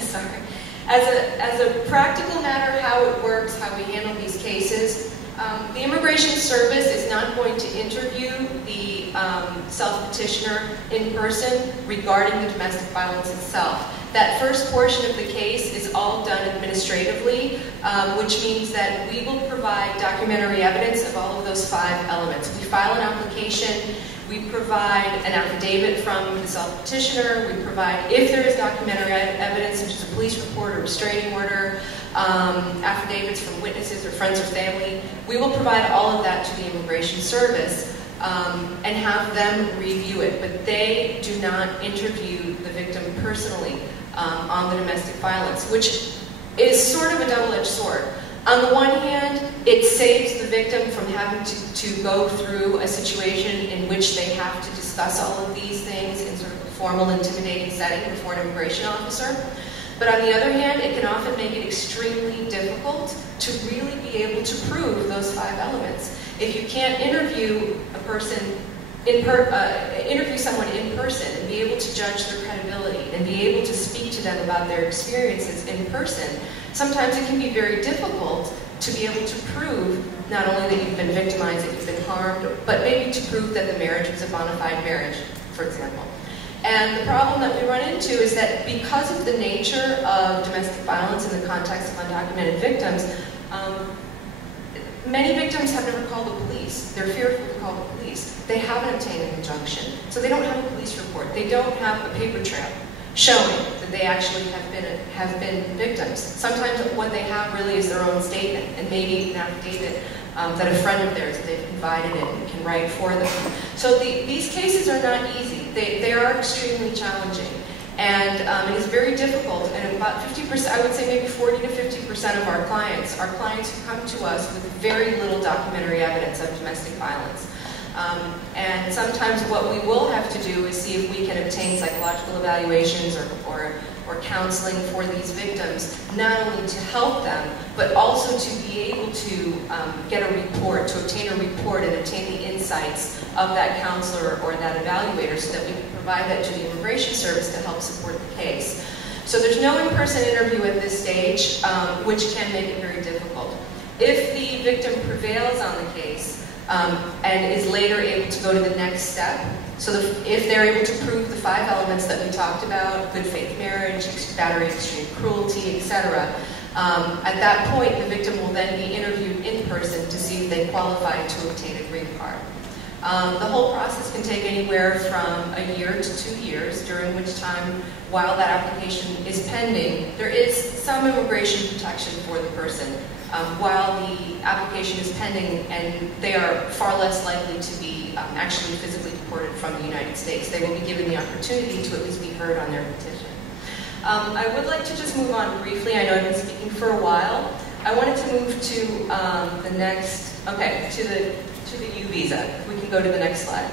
Sorry. As a practical matter, how it works, how we handle these cases, the Immigration Service is not going to interview the self-petitioner in person regarding the domestic violence itself. That first portion of the case is all done administratively, which means that we will provide documentary evidence of all of those 5 elements. We file an application, we provide an affidavit from the self-petitioner, we provide, if there is documentary evidence, such as a police report or restraining order, affidavits from witnesses or friends or family, we will provide all of that to the Immigration Service and have them review it. But they do not interview the victim personally on the domestic violence, which is sort of a double-edged sword. On the one hand, it saves the victim from having to go through a situation in which they have to discuss all of these things in sort of a formal, intimidating setting before an immigration officer. But on the other hand, it can often make it extremely difficult to really be able to prove those 5 elements. If you can't interview a person, interview someone in person and be able to judge their credibility and be able to speak to them about their experiences in person, sometimes it can be very difficult to be able to prove not only that you've been victimized, that you've been harmed, but maybe to prove that the marriage was a bona fide marriage, for example. And the problem that we run into is that because of the nature of domestic violence in the context of undocumented victims, many victims have never called the police. They're fearful to call the police. They haven't obtained an injunction, so they don't have a police report. They don't have a paper trail showing that they actually have been victims. Sometimes what they have really is their own statement, and maybe an affidavit that a friend of theirs that they've confided in can write for them. So these cases are not easy. They are extremely challenging. And it is very difficult, and about 50%, I would say maybe 40 to 50% of our clients are clients who come to us with very little documentary evidence of domestic violence. And sometimes what we will have to do is see if we can obtain psychological evaluations or counseling for these victims, not only to help them, but also to be able to get a report, to obtain a report and obtain the insights of that counselor or that evaluator so that we can provide that to the Immigration Service to help support the case. So there's no in-person interview at this stage, which can make it very difficult. If the victim prevails on the case, and is later able to go to the next step. So if they're able to prove the 5 elements that we talked about, good faith marriage, battery, extreme cruelty, etc., at that point the victim will then be interviewed in person to see if they qualify to obtain a green card. The whole process can take anywhere from a year to 2 years, during which time, while that application is pending, there is some immigration protection for the person. While the application is pending, and they are far less likely to be actually physically deported from the United States. They will be given the opportunity to at least be heard on their petition. I would like to just move on briefly. I know I've been speaking for a while. I wanted to move to the next, to the U visa. We can go to the next slide.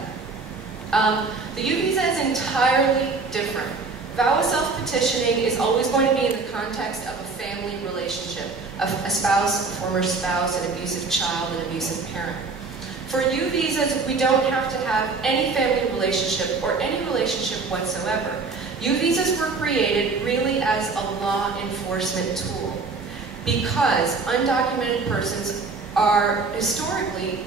The U visa is entirely different. VAWA self-petitioning is always going to be in the context of a family relationship, a spouse, a former spouse, an abusive child, an abusive parent. For U visas, we don't have to have any family relationship or any relationship whatsoever. U visas were created really as a law enforcement tool because undocumented persons are historically,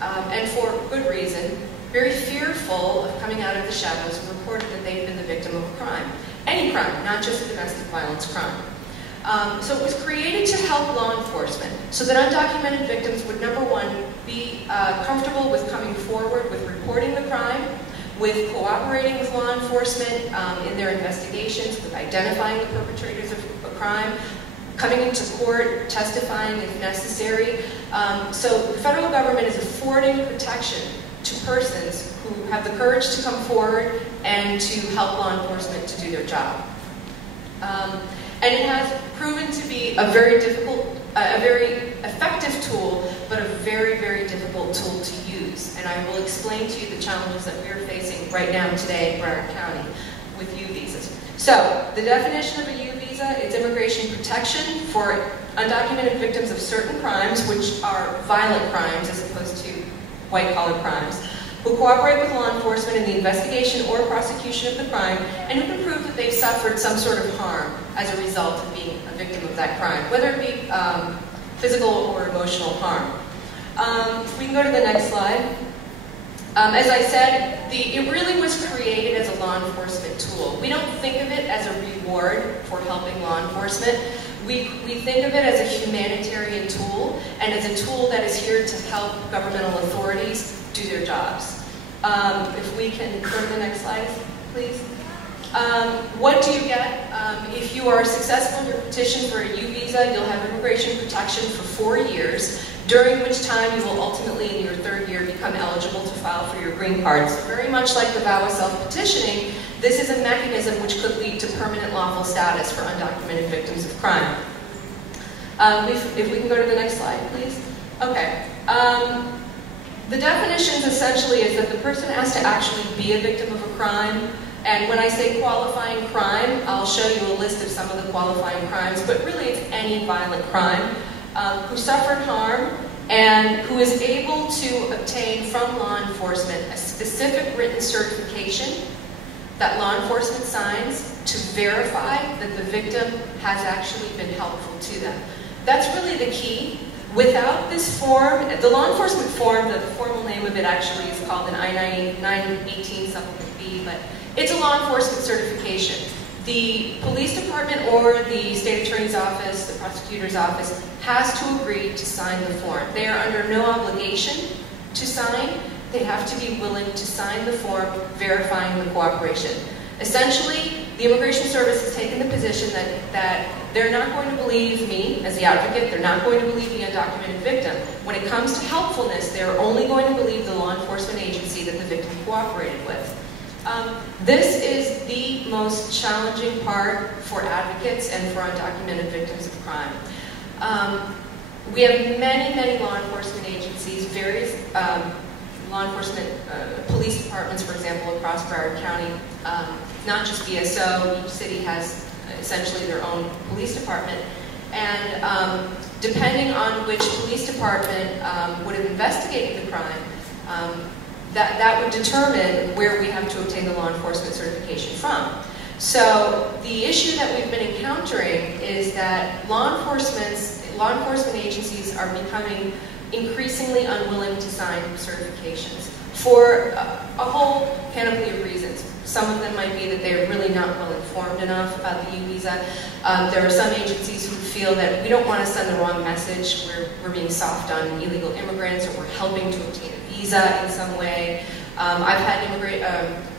and for good reason, very fearful of coming out of the shadows and reporting that they've been the victim of a crime. Any crime, not just a domestic violence crime. So it was created to help law enforcement so that undocumented victims would, number one, be comfortable with coming forward with reporting the crime, with cooperating with law enforcement in their investigations, with identifying the perpetrators of a crime, coming into court, testifying if necessary. So the federal government is affording protection to persons who have the courage to come forward and to help law enforcement to do their job. And it has proven to be a very difficult, a very effective tool, but a very, very difficult tool to use. And I will explain to you the challenges that we're facing right now today in Broward County with U visas. So, the definition of a U visa is immigration protection for undocumented victims of certain crimes, which are violent crimes as opposed to white-collar crimes, who cooperate with law enforcement in the investigation or prosecution of the crime, and who can prove that they've suffered some sort of harm as a result of being a victim of that crime, whether it be physical or emotional harm. We can go to the next slide. As I said, it really was created as a law enforcement tool. We don't think of it as a reward for helping law enforcement. We think of it as a humanitarian tool and as a tool that is here to help governmental authorities do their jobs. If we can go to the next slide, please. What do you get? If you are successful in your petition for a U visa, you'll have immigration protection for 4 years, during which time you will ultimately, in your 3rd year, become eligible to file for your green card. So very much like the VAWA self-petitioning, this is a mechanism which could lead to permanent lawful status for undocumented victims of crime. If we can go to the next slide, please. Okay. The definitions essentially is that the person has to actually be a victim of a crime, And when I say qualifying crime, I'll show you a list of some of the qualifying crimes, but really it's any violent crime, who suffered harm and who is able to obtain from law enforcement a specific written certification that law enforcement signs to verify that the victim has actually been helpful to them. That's really the key. Without this form, the law enforcement form, the formal name of it actually is called an I-918 Supplement B, but it's a law enforcement certification. The police department or the state attorney's office, the prosecutor's office, has to agree to sign the form. They are under no obligation to sign. They have to be willing to sign the form verifying the cooperation. Essentially, the Immigration Service has taken the position that they're not going to believe me as the advocate, they're not going to believe the undocumented victim. When it comes to helpfulness, they're only going to believe the law enforcement agency that the victim cooperated with. This is the most challenging part for advocates and for undocumented victims of crime. We have many law enforcement agencies, various law enforcement police departments, for example, across Broward County. Not just BSO, each city has essentially their own police department. And depending on which police department would have investigated the crime, that would determine where we have to obtain the law enforcement certification from. So the issue that we've been encountering is that law enforcement agencies are becoming increasingly unwilling to sign certifications for a whole panoply of reasons. Some of them might be that they're really not well informed enough about the U-Visa. There are some agencies who feel that we don't want to send the wrong message. We're being soft on illegal immigrants, or we're helping to obtain a visa in some way. I've had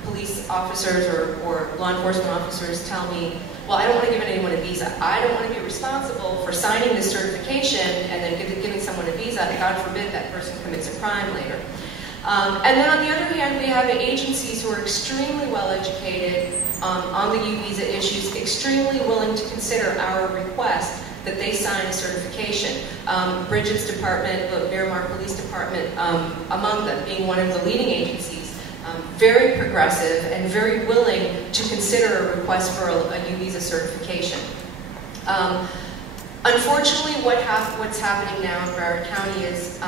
police officers or law enforcement officers tell me, well, I don't want to give anyone a visa. I don't want to be responsible for signing this certification and then giving someone a visa. God forbid that person commits a crime later. And then on the other hand, we have agencies who are extremely well educated on the U-Visa issues, extremely willing to consider our request that they sign a certification. Bridget's department, the Miramar Police Department, among them, being one of the leading agencies, very progressive and very willing to consider a request for a U-Visa certification. Unfortunately, what's happening now in Broward County is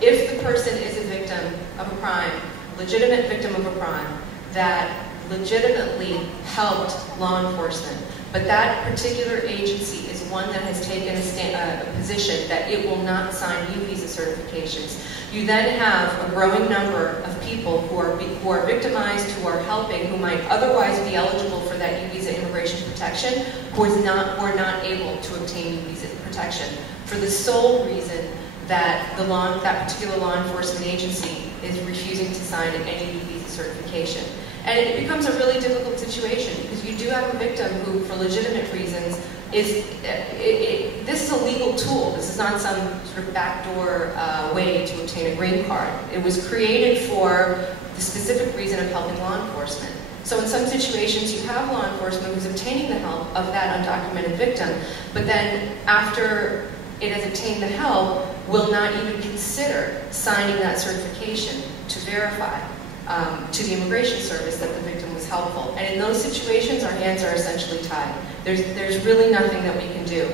if the person is a victim of a crime, legitimate victim of a crime, that legitimately helped law enforcement, but that particular agency is one that has taken a position that it will not sign U-Visa certifications. You then have a growing number of people who are victimized, who are helping, who might otherwise be eligible for that U-Visa immigration protection, who are not able to obtain U-Visa protection for the sole reason that that particular law enforcement agency is refusing to sign any U-Visa certification. And it becomes a really difficult situation because you do have a victim who, for legitimate reasons, this is a legal tool. This is not some sort of backdoor way to obtain a green card. It was created for the specific reason of helping law enforcement. So in some situations, you have law enforcement who's obtaining the help of that undocumented victim, but then after it has obtained the help, will not even consider signing that certification to verify to the Immigration Service that the victim was helpful. And in those situations, our hands are essentially tied. There's really nothing that we can do.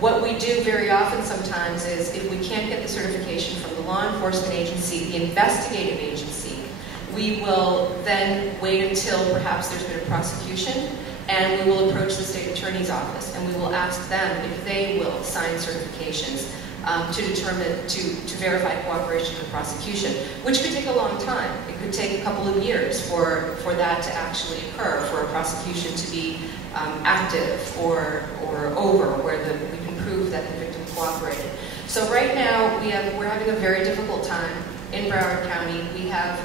What we do very often sometimes is, if we can't get the certification from the law enforcement agency, the investigative agency, we will then wait until perhaps there's been a prosecution, and we will approach the state attorney's office, and we will ask them if they will sign certifications to verify cooperation in the prosecution, which could take a long time. It could take a couple of years for that to actually occur, for a prosecution to be active or over, where we can prove that the victim cooperated. So right now, we're having a very difficult time in Broward County. We have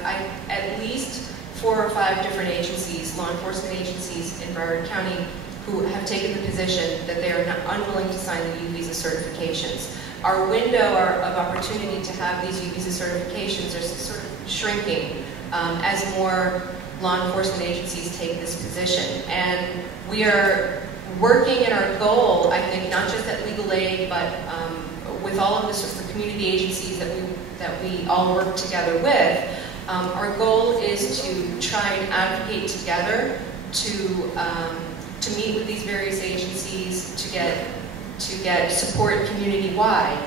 at least 4 or 5 different agencies, law enforcement agencies in Broward County, who have taken the position that they are unwilling to sign the U-Visa certifications. Our window of opportunity to have these U-Visa certifications are sort of shrinking as more law enforcement agencies take this position. And we are working at our goal, I think, not just at Legal Aid, but with all of the community agencies that we all work together with. Our goal is to try and advocate together to meet with these various agencies to get support community-wide,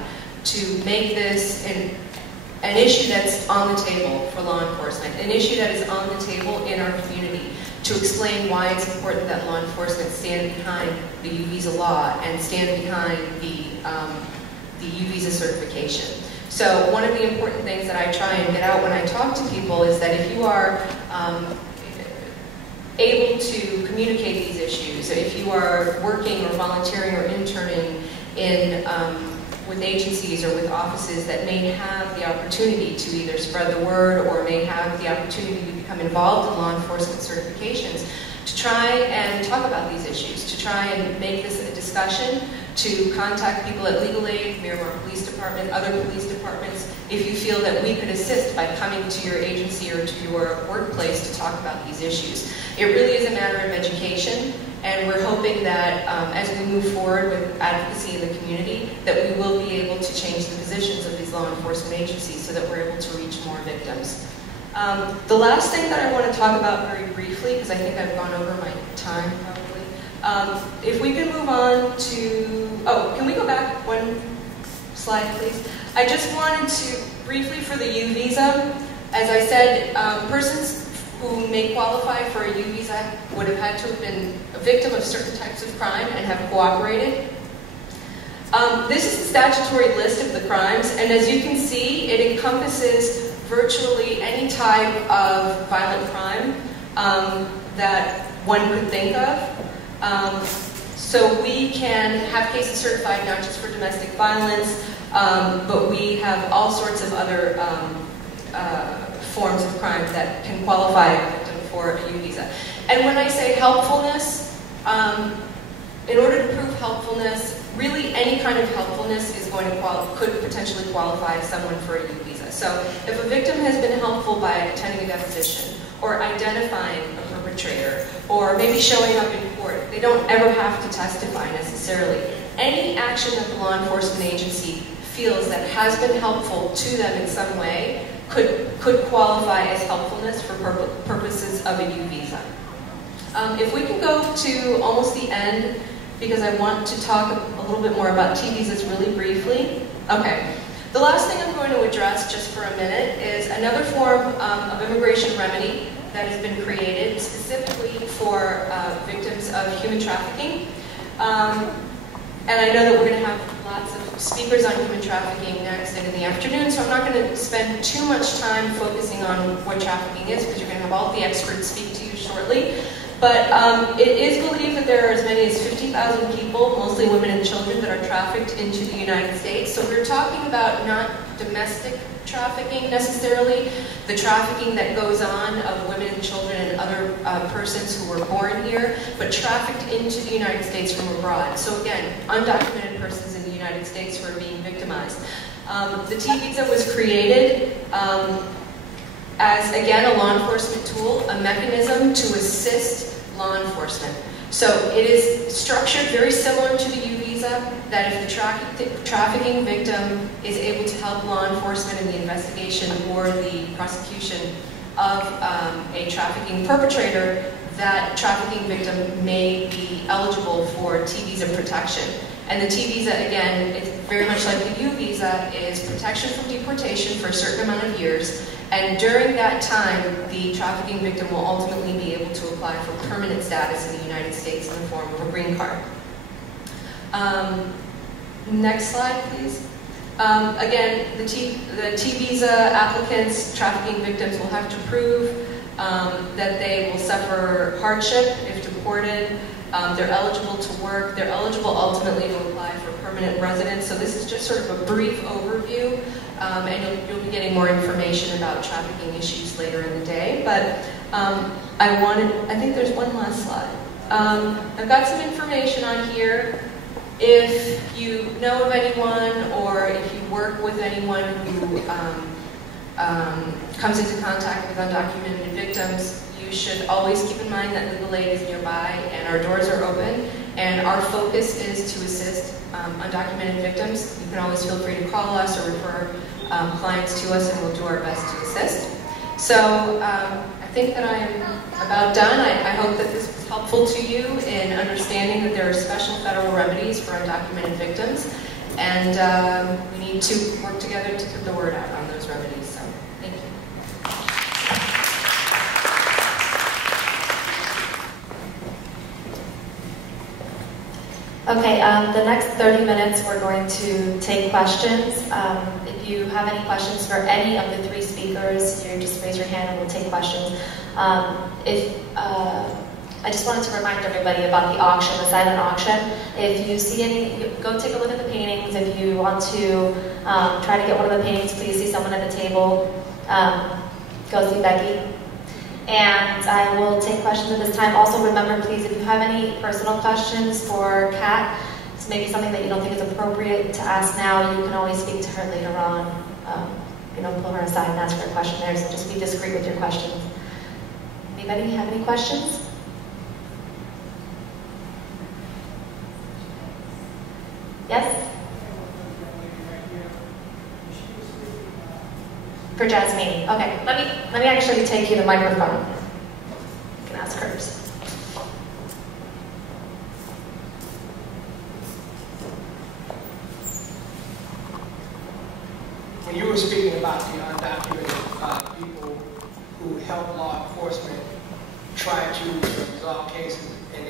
to make this an issue that's on the table for law enforcement, an issue that is on the table in our community, to explain why it's important that law enforcement stand behind the U-Visa law and stand behind the U-Visa certification. So one of the important things that I try and get out when I talk to people is that if you are able to communicate these issues, if you are working or volunteering or interning in with agencies or with offices that may have the opportunity to either spread the word or may have the opportunity to become involved in law enforcement certifications, to try and talk about these issues, to try and make this a discussion, to contact people at Legal Aid, Miramar Police Department, other police departments, if you feel that we could assist by coming to your agency or to your workplace to talk about these issues. It really is a matter of education, and we're hoping that as we move forward with advocacy in the community, that we will be able to change the positions of these law enforcement agencies so that we're able to reach more victims. The last thing that I want to talk about very briefly, because I think I've gone over my time probably, if we can move on to, can we go back one slide please? I just wanted to, briefly for the U-Visa, as I said, persons who may qualify for a U-Visa would have had to have been a victim of certain types of crime and have cooperated. This is the statutory list of the crimes, and as you can see, it encompasses virtually any type of violent crime that one could think of. So we can have cases certified not just for domestic violence, but we have all sorts of other forms of crime that can qualify a victim for a U-Visa. And when I say helpfulness, in order to prove helpfulness, really any kind of helpfulness is going to could potentially qualify someone for a U-Visa. So if a victim has been helpful by attending a deposition, or identifying a perpetrator, or maybe showing up in court, they don't ever have to testify necessarily. Any action that the law enforcement agency feels that has been helpful to them in some way could qualify as helpfulness for purposes of a U-Visa. If we can go to almost the end, because I want to talk a little bit more about T-Visas really briefly. Okay. The last thing I'm going to address just for a minute is another form of immigration remedy that has been created specifically for victims of human trafficking. And I know that we're going to have lots of speakers on human trafficking next and in the afternoon, so I'm not going to spend too much time focusing on what trafficking is, because you're going to have all the experts speak to you shortly. But it is believed that there are as many as 50,000 people, mostly women and children, that are trafficked into the United States. So we're talking about not domestic trafficking necessarily, the trafficking that goes on of women and children and other persons who were born here, but trafficked into the United States from abroad. So again, undocumented persons in the United States who are being victimized. The T-Visa was created as, again, a law enforcement tool, a mechanism to assist law enforcement. So it is structured very similar to the U-Visa, that if the trafficking victim is able to help law enforcement in the investigation or the prosecution of a trafficking perpetrator, that trafficking victim may be eligible for T-Visa protection. And the T-Visa, again, it's very much like the U-Visa, is protection from deportation for a certain amount of years. And during that time, the trafficking victim will ultimately be able to apply for permanent status in the United States in the form of a green card. Next slide, please. Again, the T-Visa applicants, trafficking victims, will have to prove that they will suffer hardship if deported. They're eligible to work. They're eligible ultimately to apply for permanent residence. So this is just sort of a brief overview, and you'll be getting more information about trafficking issues later in the day. But I think there's one last slide. I've got some information on here. If you know of anyone, or if you work with anyone who comes into contact with undocumented victims, you should always keep in mind that Legal Aid is nearby and our doors are open, and our focus is to assist undocumented victims. You can always feel free to call us or refer clients to us, and we'll do our best to assist. So I think that I am about done. I hope that this was helpful to you in understanding that there are special federal remedies for undocumented victims, and we need to work together to put the word out on those remedies. So, thank you. Okay, the next 30 minutes we're going to take questions. If you have any questions for any of the 3 speakers, you just raise your hand and we'll take questions. I just wanted to remind everybody about the auction, the silent auction. If you see any, go take a look at the paintings. If you want to try to get one of the paintings, please see someone at the table. Go see Becky. And I will take questions at this time. Also remember, please, if you have any personal questions for Kat, it's maybe something that you don't think is appropriate to ask now, you can always speak to her later on. Pull her aside and ask her a question there, so just be discreet with your questions. Anybody have any questions? Yes? For Jasmine. Okay, let me actually take you the microphone. You can ask hers. When you were speaking about the undocumented people who help law enforcement try to resolve cases, and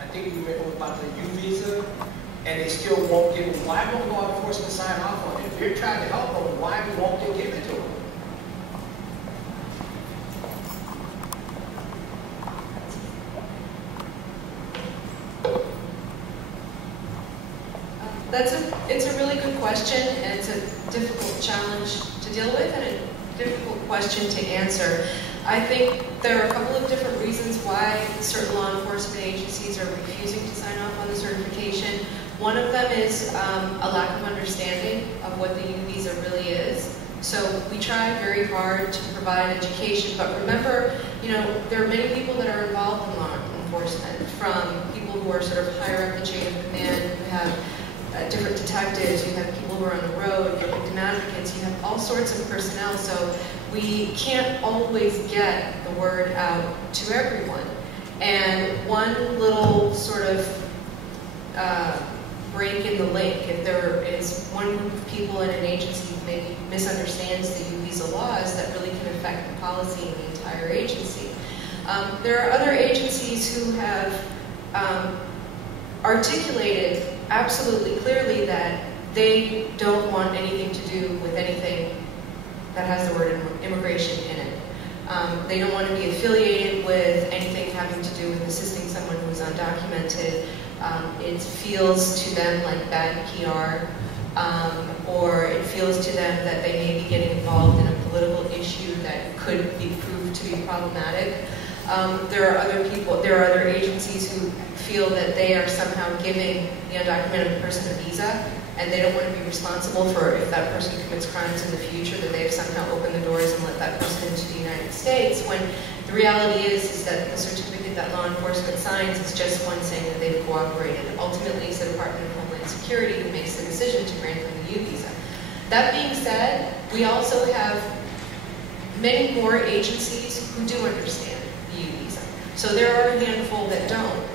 I think you mentioned about the U visa, and they still won't give them. Why won't law enforcement sign off on it? If you're trying to help them, why won't they give it to them? It's a really good question, and it's a difficult challenge to deal with and a difficult question to answer. I think there are a couple of different reasons why certain law enforcement agencies are refusing to sign off on the certification. One of them is a lack of understanding of what the U visa really is. So we try very hard to provide education, but remember, there are many people that are involved in law enforcement, from people who are sort of higher up the chain of command, who have different detectives, you have people who are on the road, you have victim advocates, you have all sorts of personnel, so we can't always get the word out to everyone. And one little sort of break in the link, if there is one group of people in an agency who maybe misunderstands the U visa laws, that really can affect the policy in the entire agency. There are other agencies who have articulated absolutely clearly that they don't want anything to do with anything that has the word immigration in it. They don't want to be affiliated with anything having to do with assisting someone who is undocumented. It feels to them like bad PR, or it feels to them that they may be getting involved in a political issue that could be proved to be problematic. There are other agencies who feel that they are somehow giving the undocumented person a visa, and they don't want to be responsible for if that person commits crimes in the future, that they have somehow opened the doors and let that person into the United States, when the reality is that the certificate that law enforcement signs is just one saying that they've cooperated. Ultimately, it's the Department of Homeland Security who makes the decision to grant them the U visa. That being said, we also have many more agencies who do understand the U visa. So there are a handful that don't.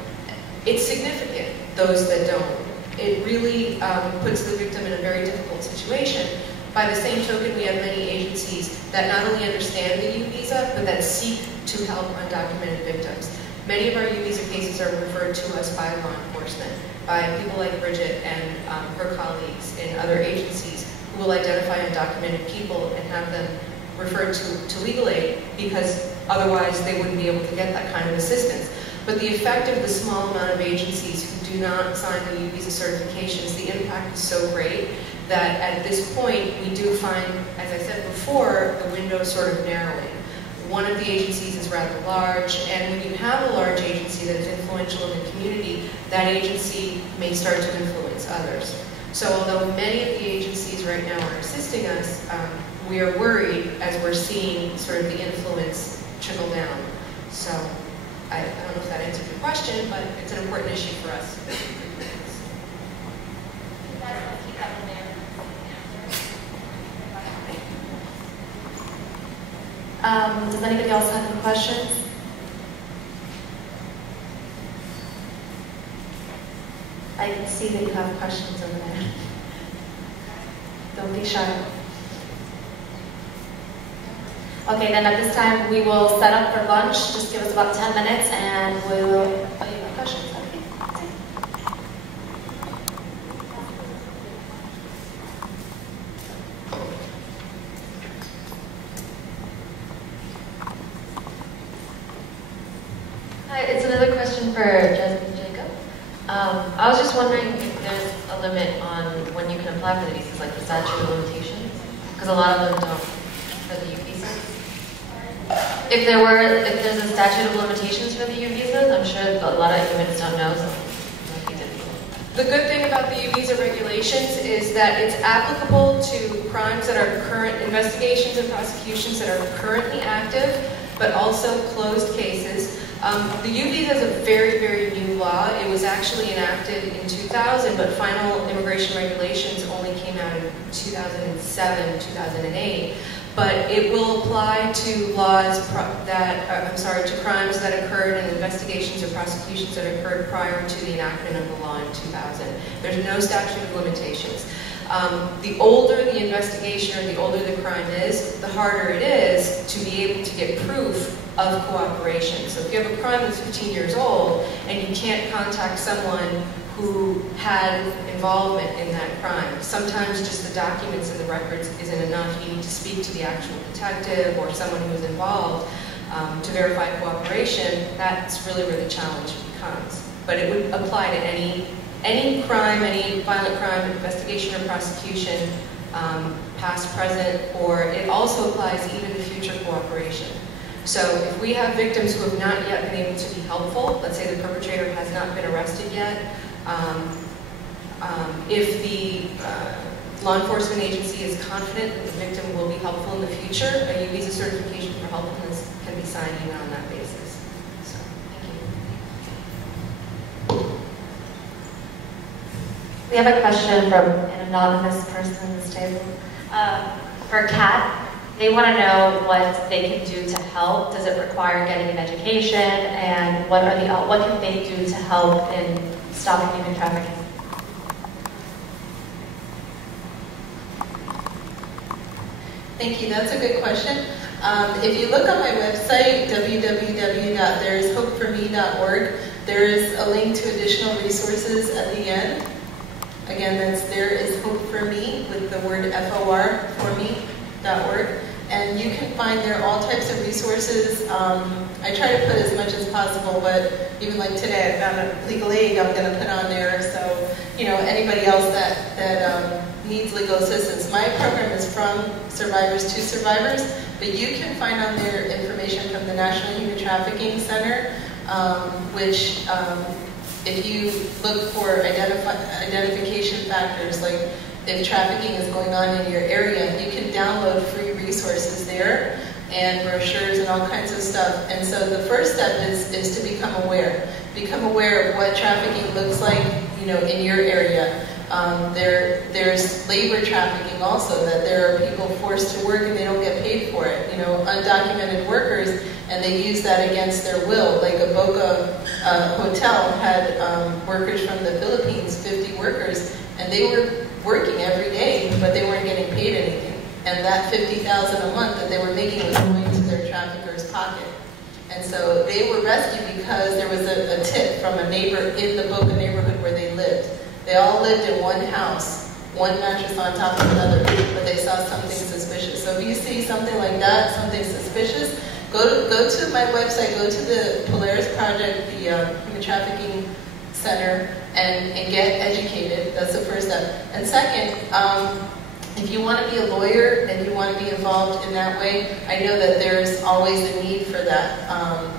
It's significant, those that don't. It really puts the victim in a very difficult situation. By the same token, we have many agencies that not only understand the U visa, but that seek to help undocumented victims. Many of our U visa cases are referred to us by law enforcement, by people like Bridget and her colleagues in other agencies who will identify undocumented people and have them referred to legal aid, because otherwise they wouldn't be able to get that kind of assistance. But the effect of the small amount of agencies who do not sign the U visa certifications, the impact is so great that at this point we do find, as I said before, the window sort of narrowing. One of the agencies is rather large, and when you have a large agency that is influential in the community, that agency may start to influence others. So although many of the agencies right now are assisting us, we are worried as we're seeing sort of the influence trickle down. So I don't know if that answered your question, but it's an important issue for us. Does anybody else have any questions? I can see that you have questions over there. Don't be shy. Okay, then at this time we will set up for lunch. Just give us about 10 minutes and we will tell you about questions. Okay. Hi, it's another question for Jasmine and Jacob. I was just wondering if there's a limit on when you can apply for the visas, like the statute of limitations, because a lot of them don't for the U visas. If there's a statute of limitations for the U visas, I'm sure a lot of immigrants don't know, so it might be difficult. The good thing about the U visa regulations is that it's applicable to crimes that are current investigations and prosecutions that are currently active, but also closed cases. The U visa is a very, very new law. It was actually enacted in 2000, but final immigration regulations only came out in 2007, 2008. But it will apply to laws to crimes that occurred and investigations or prosecutions that occurred prior to the enactment of the law in 2000. There's no statute of limitations. The older the investigation or the older the crime is, the harder it is to be able to get proof of cooperation. So if you have a crime that's 15 years old and you can't contact someone who had involvement in that crime, sometimes just the documents and the records isn't enough. You need to speak to the actual detective or someone who was involved to verify cooperation. That's really where the challenge becomes. But it would apply to any crime, any violent crime, investigation or prosecution, past, present, or it also applies even to future cooperation. So if we have victims who have not yet been able to be helpful, let's say the perpetrator has not been arrested yet, if the law enforcement agency is confident that the victim will be helpful in the future, a U visa certification for helpfulness can be signed even on that basis. So, thank you. We have a question from an anonymous person at this table. For Kat, they want to know what they can do to help. Does it require getting an education, and what can they do to help in stopping human trafficking? Thank you. That's a good question. If you look on my website, www.thereishopeforme.org, there is a link to additional resources at the end. Again, that's There Is Hope For Me with the word FOR for me.org. And you can find there all types of resources. I try to put as much as possible, but even like today, I found a legal aid I'm going to put on there. So, anybody else that needs legal assistance. My program is from survivors to survivors, but you can find on there information from the National Human Trafficking Center, which if you look for identification factors, like if trafficking is going on in your area, you can download free resources there and brochures and all kinds of stuff. And so the first step is to become aware. Become aware of what trafficking looks like, in your area. There's labor trafficking also, that there are people forced to work and they don't get paid for it. Undocumented workers, and they use that against their will. Like a Boca hotel had workers from the Philippines, 50 workers, and they were working every day, but they weren't getting paid anything. And that $50,000 a month that they were making was going to their trafficker's pocket. And so they were rescued because there was a tip from a neighbor in the Boca neighborhood where they lived. They all lived in one house, one mattress on top of another, but they saw something suspicious. So if you see something like that, something suspicious, go to my website, go to the Polaris Project, the Human Trafficking Center, and get educated. That's the first step. And second, if you want to be a lawyer and you want to be involved in that way, I know that there's always a need for that.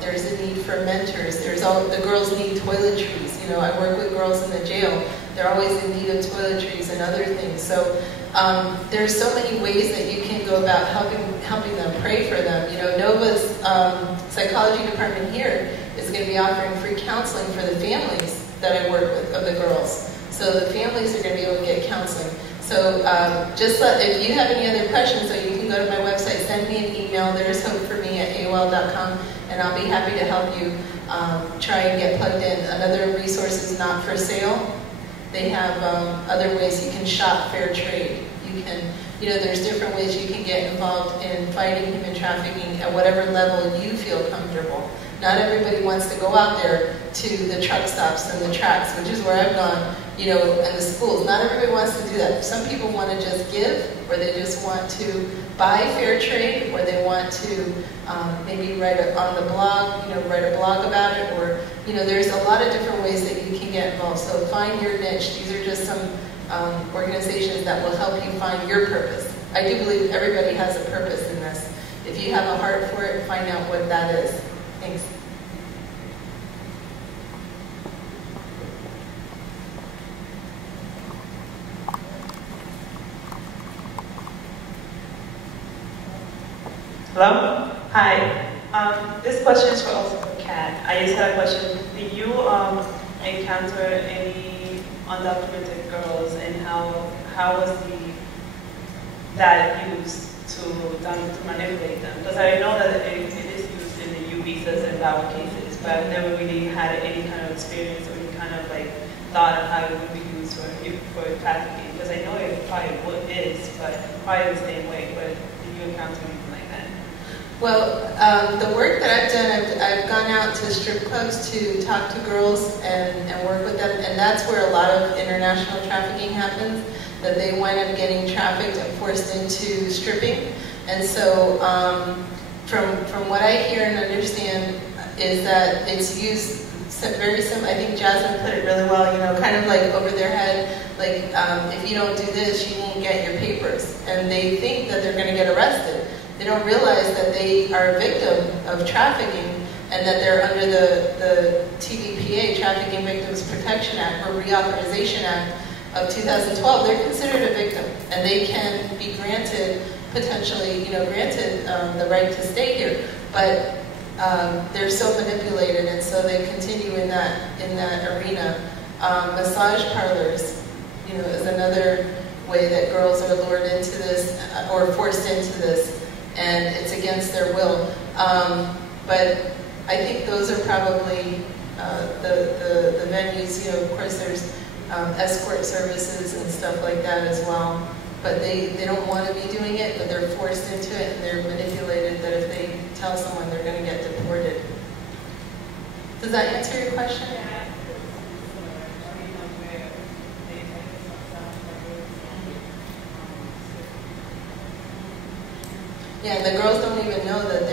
There's a need for mentors. The girls need toiletries. I work with girls in the jail. They're always in need of toiletries and other things. So there's so many ways that you can go about helping them, pray for them. Nova's psychology department here is going to be offering free counseling for the families that I work with of the girls. So the families are going to be able to get counseling. So if you have any other questions, so you can go to my website, send send me an email, there'shopeforme@aol.com, and I'll be happy to help you try and get plugged in. Another resource is Not for Sale. They have other ways you can shop fair trade. You can, there's different ways you can get involved in fighting human trafficking at whatever level you feel comfortable. Not everybody wants to go out there to the truck stops and the tracks, which is where I've gone, and the schools. Not everybody wants to do that. Some people want to just give, or they just want to buy fair trade, or they want to maybe write on the blog, write a blog about it, or, there's a lot of different ways that you can get involved. So find your niche. These are just some organizations that will help you find your purpose. I do believe everybody has a purpose in this. If you have a heart for it, find out what that is. Thanks. Hello? Hi. This question is also for Kat. I just had a question. Did you encounter any undocumented girls, and how was that used to manipulate them? Because I know that it is used in the U visas and DAWA cases, but I've never really had any kind of experience or any kind of thought of how it would be used for trafficking. Because I know it probably is, but probably the same way. But did you encounter anything like that? Well, the work that I've done, I've gone out to strip clubs to talk to girls and work with them, and that's where a lot of international trafficking happens, that they wind up getting trafficked and forced into stripping. And so from what I hear and understand is that it's used very simple. I think Jasmine put it really well, kind of like over their head, if you don't do this, you won't get your papers. And they think that they're going to get arrested. They don't realize that they are a victim of trafficking and that they're under the TVPA, Trafficking Victims Protection Act, or Reauthorization Act of 2012. They're considered a victim, and they can be granted, potentially, granted the right to stay here. But they're so manipulated, and so they continue in that arena. Massage parlors, is another way that girls are lured into this or forced into this, and it's against their will. But I think those are probably the venues. Of course, there's escort services and stuff like that as well. But they don't want to be doing it, but they're forced into it, and they're manipulated that if they tell someone, they're going to get deported. Does that answer your question? Yeah, the girls don't even know that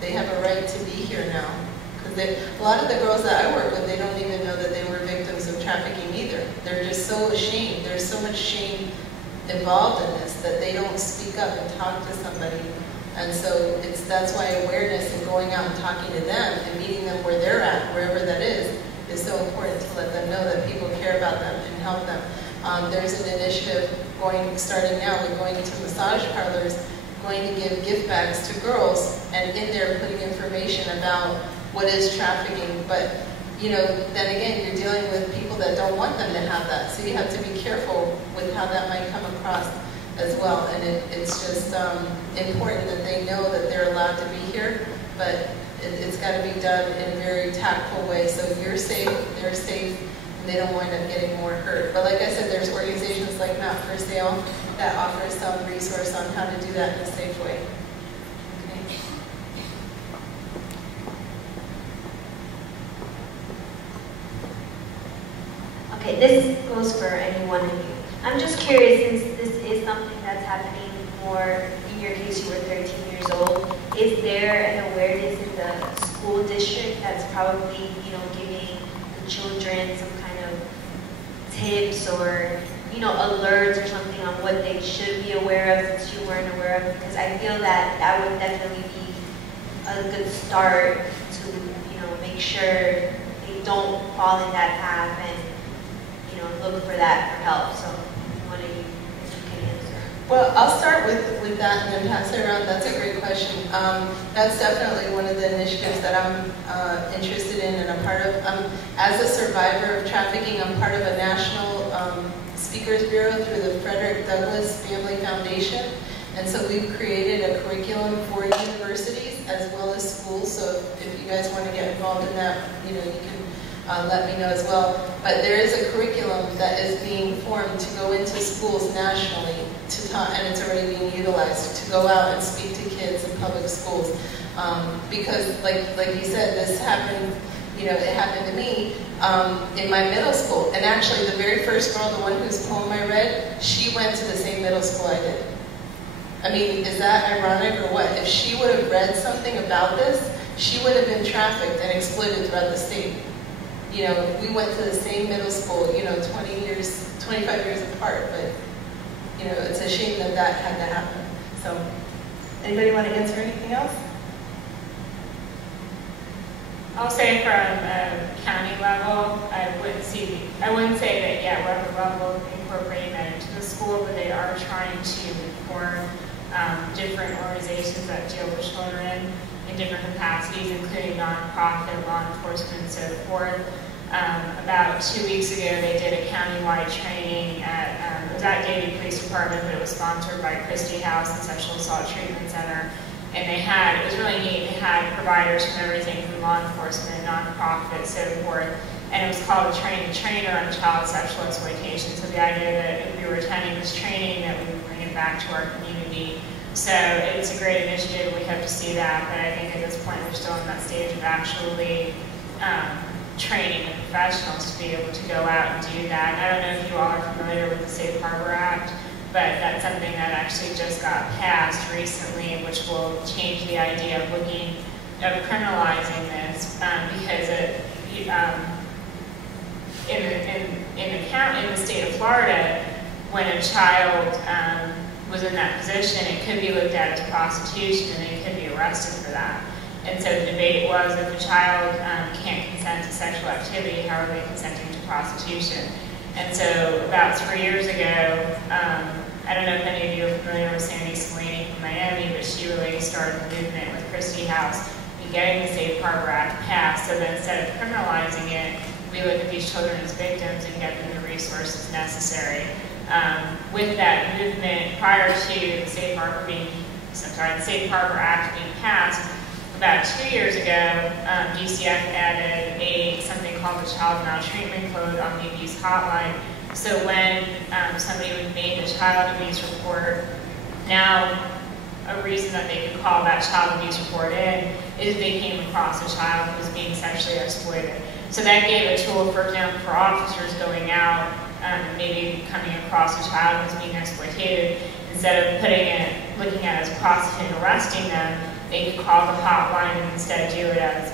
they have a right to be here now. Because a lot of the girls that I work with, they don't even know that they were victims of trafficking either. They're just so ashamed. There's so much shame involved in this that they don't speak up and talk to somebody. And so that's why awareness and going out and talking to them and meeting them where they're at, wherever that is so important to let them know that people care about them and help them. There's an initiative starting now, we're going to massage parlors, going to give gift bags to girls, and in there putting information about what is trafficking. But then again, you're dealing with people that don't want them to have that. So you have to be careful with how that might come across as well. And it's just important that they know that they're allowed to be here, but it's got to be done in a very tactful way. So you're safe, they're safe, and they don't wind up getting more hurt. But like I said, there's organizations like Not for Sale that offer some resource on how to do that in a safe way. Okay, this goes for any one of you. I'm just curious, since this is something that's happening more, in your case you were 13 years old, is there an awareness in the school district that's probably, giving the children some kind of tips or, alerts or something on what they should be aware of since you weren't aware of? Because I feel that that would definitely be a good start to, make sure they don't fall in that path and look for that for help. So what do you can answer? Well, I'll start with that and then pass it around. That's a great question. That's definitely one of the initiatives that I'm interested in and a part of. As a survivor of trafficking, I'm part of a national Speakers Bureau through the Frederick Douglass Family Foundation. And so we've created a curriculum curriculum for universities as well as schools. So if you guys want to get involved in that, you know, you can let me know as well. But there is a curriculum that is being formed to go into schools nationally and it's already being utilized to go out and speak to kids in public schools. Because like you said, this happened, you know, it happened to me in my middle school. And actually the very first girl, the one whose poem I read, she went to the same middle school I did. I mean, is that ironic or what? If she would have read something about this, she would have been trafficked and exploited throughout the state. You know, we went to the same middle school, you know, 25 years apart, but, you know, it's a shame that that had to happen. So, anybody want to answer anything else? I'll say from a county level, I wouldn't say that, yeah, we're at the level of incorporating that into the school, but they are trying to form different organizations that deal with children in different capacities, including nonprofit, law enforcement, and so forth. About 2 weeks ago, they did a countywide training at, it was at Davie Police Department, but it was sponsored by Christie House and Sexual Assault Treatment Center. And they had, it was really neat, they had providers from everything from law enforcement, nonprofit, so forth. And it was called a train the trainer on child sexual exploitation. So the idea that if we were attending this training, that we would bring it back to our community. So it's a great initiative, we hope to see that, but I think at this point we're still in that stage of actually training the professionals to be able to go out and do that. I don't know if you all are familiar with the Safe Harbor Act, but that's something that actually just got passed recently, which will change the idea of looking at criminalizing this, because in the state of Florida, when a child was in that position, it could be looked at as prostitution and they could be arrested for that. And so the debate was, if a child can't consent to sexual activity, how are they consenting to prostitution? And so about 3 years ago, I don't know if any of you are familiar with Sandy Sweeney from Miami, but she really started the movement with Christie House in getting the Safe Harbor Act passed. So that instead of criminalizing it, we look at these children as victims and get them the resources necessary. With that movement, prior to the Safe Harbor Act being passed, about 2 years ago, DCF added something called the Child Maltreatment Code on the abuse hotline. So when somebody would make a child abuse report, now a reason that they could call that child abuse report in is they came across a child who was being sexually exploited. So that gave a tool, for example, for officers going out and maybe coming across a child who was being exploited. Instead of looking at it as prosecuting and arresting them, they could call the hotline and instead do it as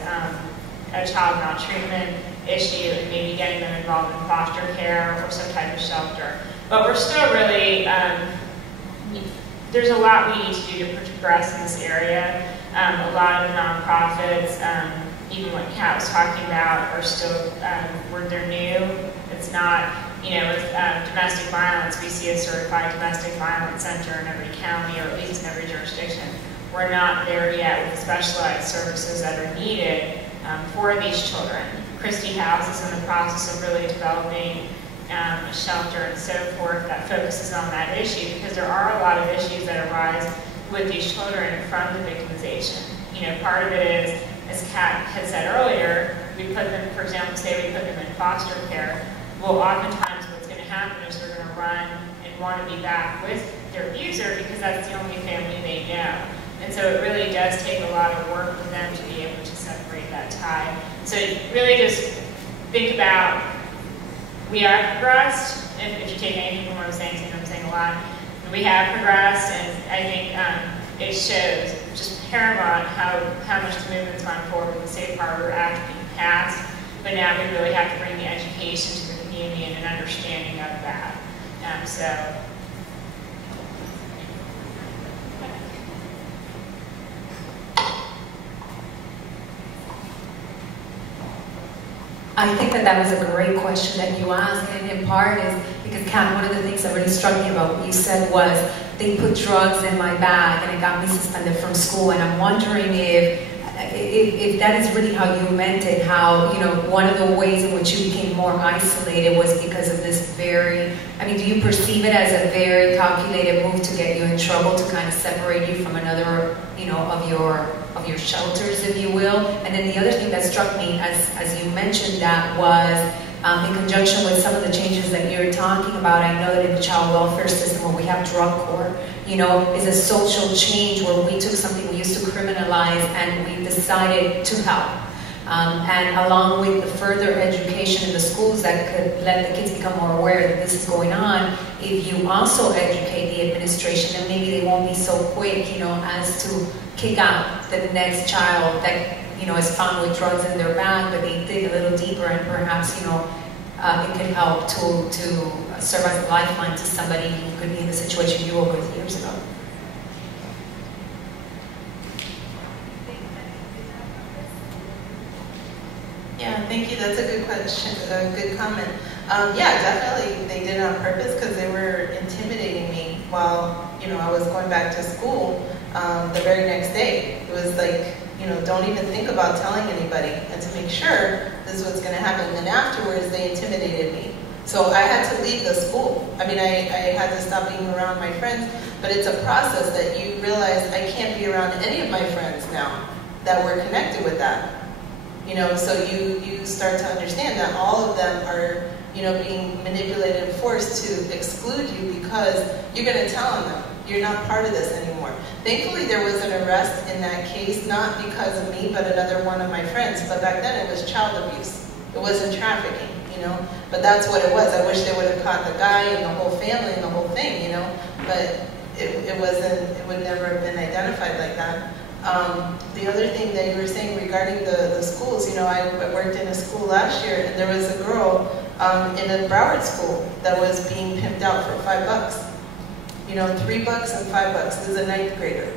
a child maltreatment issue and maybe getting them involved in foster care or some type of shelter. But we're still really, there's a lot we need to do to progress in this area. A lot of the nonprofits, even what Kat was talking about, are still, they're new. It's not, you know, with domestic violence, we see a certified domestic violence center in every county, or at least in every jurisdiction. We're not there yet with the specialized services that are needed for these children. Christie House is in the process of really developing a shelter and so forth that focuses on that issue, because there are a lot of issues that arise with these children from the victimization. You know, part of it is, as Kat had said earlier, we put them, for example, say we put them in foster care. Well, oftentimes what's going to happen is they're going to run and want to be back with their abuser because that's the only family they know. And so it really does take a lot of work for them to be able to separate that tie. So really just think about, we have progressed, if you take anything from what I'm saying, because I'm saying a lot, we have progressed, and I think it shows just paramount how much the movement's gone forward with the Safe Harbor Act being passed, but now we really have to bring the education to the community and an understanding of that. I think that was a great question that you asked, and in part is because, Kat, one of the things that really struck me about what you said was they put drugs in my bag and it got me suspended from school, and I'm wondering if, if that is really how you meant it, how, you know, one of the ways in which you became more isolated was because of this very, I mean, do you perceive it as a very calculated move to get you in trouble, to kind of separate you from another, you know, of your shelters, if you will? And then the other thing that struck me as you mentioned that was, in conjunction with some of the changes that you're talking about, I know that in the child welfare system where we have drug court, you know, is a social change where we took something we used to criminalize and we decided to help. And along with the further education in the schools that could let the kids become more aware that this is going on, if you also educate the administration, then maybe they won't be so quick, you know, as to kick out the next child that, you know, is found with drugs in their bag, but they dig a little deeper and perhaps, you know, it could help to serve as a lifeline to somebody who could be in the situation you were with years ago. Yeah, thank you. That's a good question, a good comment. Yeah, definitely they did it on purpose because they were intimidating me while, you know, I was going back to school the very next day. It was like, you know, don't even think about telling anybody, and to make sure this is what's going to happen. And then afterwards, they intimidated me. So I had to leave the school. I mean, I had to stop being around my friends, but it's a process that you realize I can't be around any of my friends now that were connected with that. You know, so you start to understand that all of them are, you know, being manipulated and forced to exclude you because you're going to tell them you're not part of this anymore. Thankfully, there was an arrest in that case, not because of me, but another one of my friends. But back then, it was child abuse. It wasn't trafficking, you know. But that's what it was. I wish they would have caught the guy and the whole family and the whole thing, you know. But it wasn't. It would never have been identified like that. The other thing that you were saying regarding the schools, you know, I worked in a school last year, and there was a girl in a Broward school that was being pimped out for $5. You know, $3 and $5. This is a 9th grader.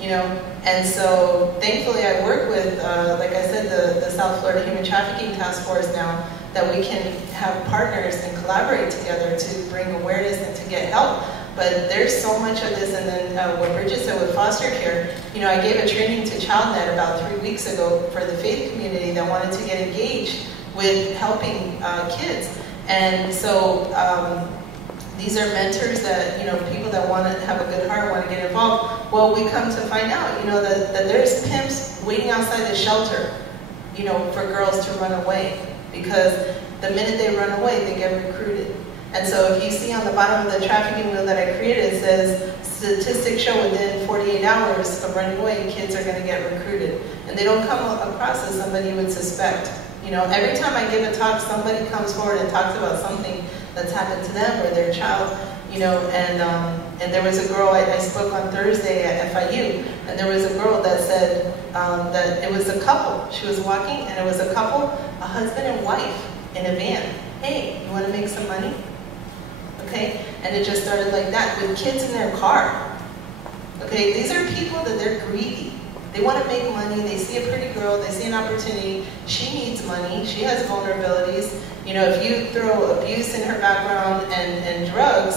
You know, and so thankfully I work with, like I said, the South Florida Human Trafficking Task Force now, that we can have partners and collaborate together to bring awareness and to get help. But there's so much of this, and then what Bridget said with foster care, you know, I gave a training to ChildNet about 3 weeks ago for the faith community that wanted to get engaged with helping kids. And so these are mentors that, you know, people that want to have a good heart, want to get involved. Well, we come to find out, you know, that there's pimps waiting outside the shelter, you know, for girls to run away. Because the minute they run away, they get recruited. And so if you see on the bottom of the trafficking wheel that I created, it says, statistics show within 48 hours of running away, kids are going to get recruited. And they don't come across as somebody you would suspect. You know, every time I give a talk, somebody comes forward and talks about something that's happened to them or their child, you know, and there was a girl, I spoke on Thursday at FIU, and there was a girl that said that it was a couple. She was walking, and it was a couple, a husband and wife in a van. Hey, you want to make some money? Okay, and it just started like that, with kids in their car. Okay, these are people that they're greedy. They want to make money, they see a pretty girl, they see an opportunity, she needs money, she has vulnerabilities. You know, if you throw abuse in her background and drugs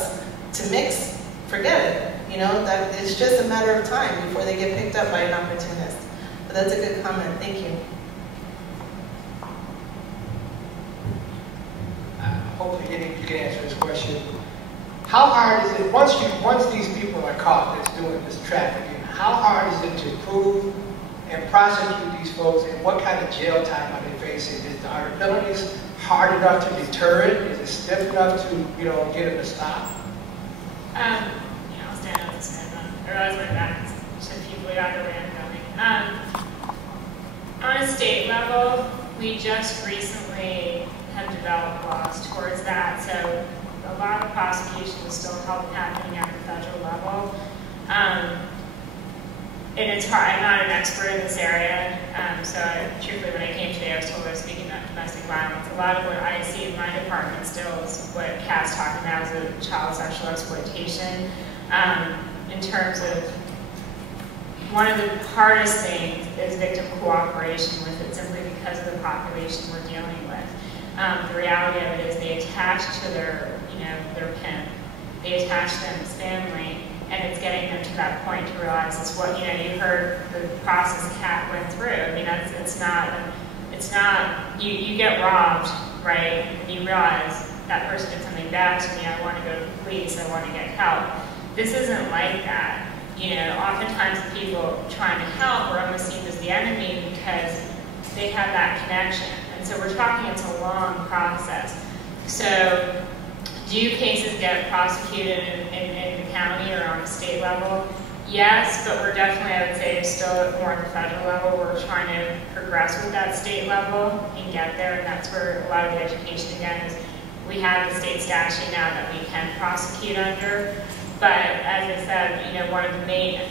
to mix, forget it. You know, that it's just a matter of time before they get picked up by an opportunist. But that's a good comment, thank you. Hopefully you can answer this question. How hard is it, once these people are caught that's doing this trafficking, how hard is it to prove and prosecute these folks, and what kind of jail time are they facing? Are the penalties hard enough to deter it? Is it stiff enough to, you know, get them to stop? Yeah, I'll stand up this time. I realize my back is to people out of coming. On a state level, we just recently have developed laws towards that, so a lot of prosecution is still happening at the federal level. And it's hard, I'm not an expert in this area, so truthfully when I came today I was told I was speaking about domestic violence. A lot of what I see in my department still is what Kat's talking about as a child sexual exploitation. In terms of, one of the hardest things is victim cooperation with it, simply because of the population we're dealing with. The reality of it is they attach to their, you know, their pimp. They attach them as family, and it's getting them to that point to realize it's what, you know, you heard the process Kat went through. I mean, it's not, you get robbed, right? And you realize that person did something bad to me, I want to go to the police, I want to get help. This isn't like that. You know, oftentimes the people trying to help are almost seen as the enemy because they have that connection. And so we're talking, it's a long process. So do cases get prosecuted in the county or on the state level? Yes, but we're definitely, I would say, still more at the federal level. We're trying to progress with that state level and get there, and that's where a lot of the education, again, is we have the state statute now that we can prosecute under. But as I said, you know, one of the main,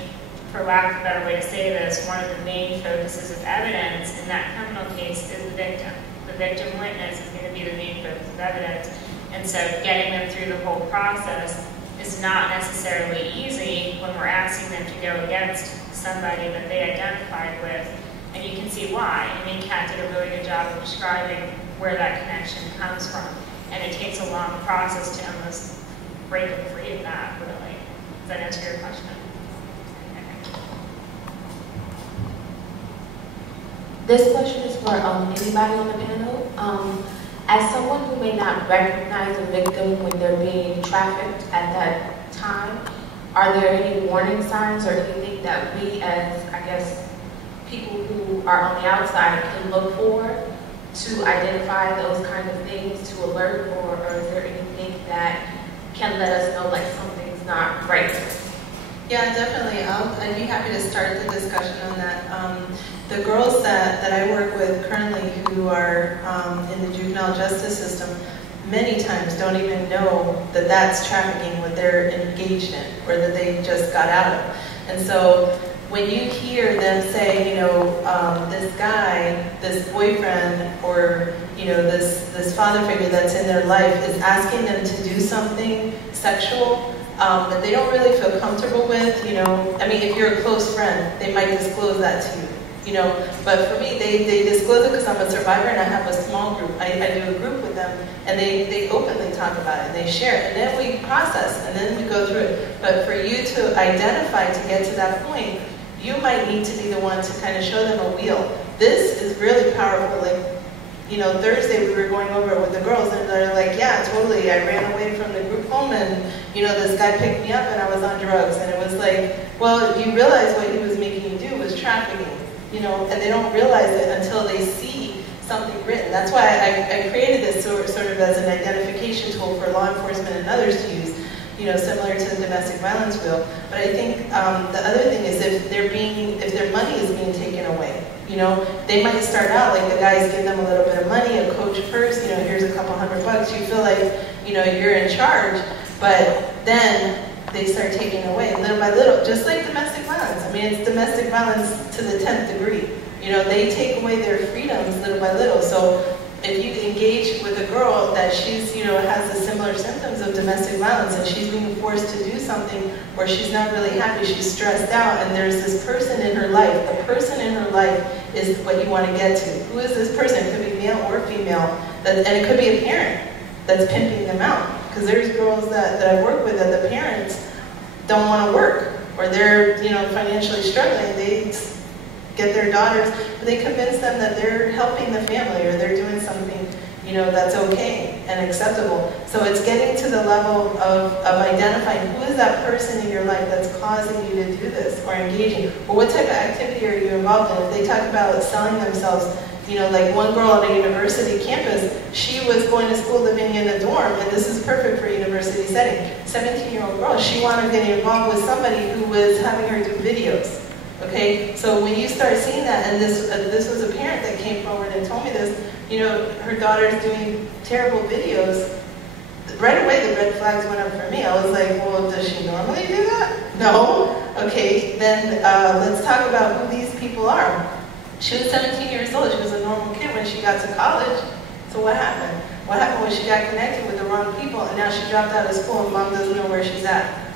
for lack of a better way to say this, one of the main focuses of evidence in that criminal case is the victim. The victim witness is going to be the main focus of evidence. And so getting them through the whole process is not necessarily easy when we're asking them to go against somebody that they identified with. And you can see why. I mean, Kat did a really good job of describing where that connection comes from. And it takes a long process to almost break them free of that, really. Does that answer your question? This question is for anybody on the panel. As someone who may not recognize a victim when they're being trafficked at that time, are there any warning signs or anything that we as, I guess, people who are on the outside can look for to identify those kinds of things, to alert, or is there anything that can let us know like something's not right? Yeah, definitely. I'd be happy to start the discussion on that. The girls that I work with currently who are in the juvenile justice system many times don't even know that that's trafficking what they're engaged in or that they just got out of. And so when you hear them say, you know, this guy, this boyfriend, or, you know, this father figure that's in their life is asking them to do something sexual that they don't really feel comfortable with, you know. I mean, if you're a close friend, they might disclose that to you, you know. But for me, they disclose it because I'm a survivor and I have a small group. I do a group with them, and they openly talk about it, and they share it, and then we process, and then we go through it. But for you to identify to get to that point, you might need to be the one to kind of show them a wheel. This is really powerful. Like, you know, Thursday we were going over it with the girls, and they're like, yeah, totally, I ran away from the group home, and, you know, this guy picked me up and I was on drugs. And it was like, well, you realize what he was making you do was trafficking, you know, and they don't realize it until they see something written. That's why I created this sort of as an identification tool for law enforcement and others to use, you know, similar to the domestic violence wheel. But I think the other thing is if their money is being taken away, you know, they might start out like the guys give them a little bit of money, a coach first, you know, here's a couple $100. You feel like, you know, you're in charge, but then they start taking away little by little, just like domestic violence. I mean, it's domestic violence to the 10th degree. You know, they take away their freedoms little by little. So if you engage with a girl that she's, you know, has the similar symptoms of domestic violence and she's being forced to do something where she's not really happy, she's stressed out, and there's this person in her life, the person in her life is what you want to get to. Who is this person? It could be male or female, and it could be a parent that's pimping them out. Because there's girls that I've worked with that the parents don't want to work, or they're, you know, financially struggling. They get their daughters, but they convince them that they're helping the family or they're doing something, you know, that's okay and acceptable. So it's getting to the level of identifying who is that person in your life that's causing you to do this or engaging, or what type of activity are you involved in. If they talk about selling themselves, you know, like one girl on a university campus, she was going to school living in a dorm, and this is perfect for a university setting. 17-year-old girl, she wanted to get involved with somebody who was having her do videos. Okay, so when you start seeing that, and this was a parent that came forward and told me this, you know, her daughter's doing terrible videos, right away the red flags went up for me. I was like, well, does she normally do that? No? Okay, then let's talk about who these people are. She was 17 years old. She was a normal kid when she got to college. So what happened? What happened was she got connected with the wrong people, and now she dropped out of school and mom doesn't know where she's at.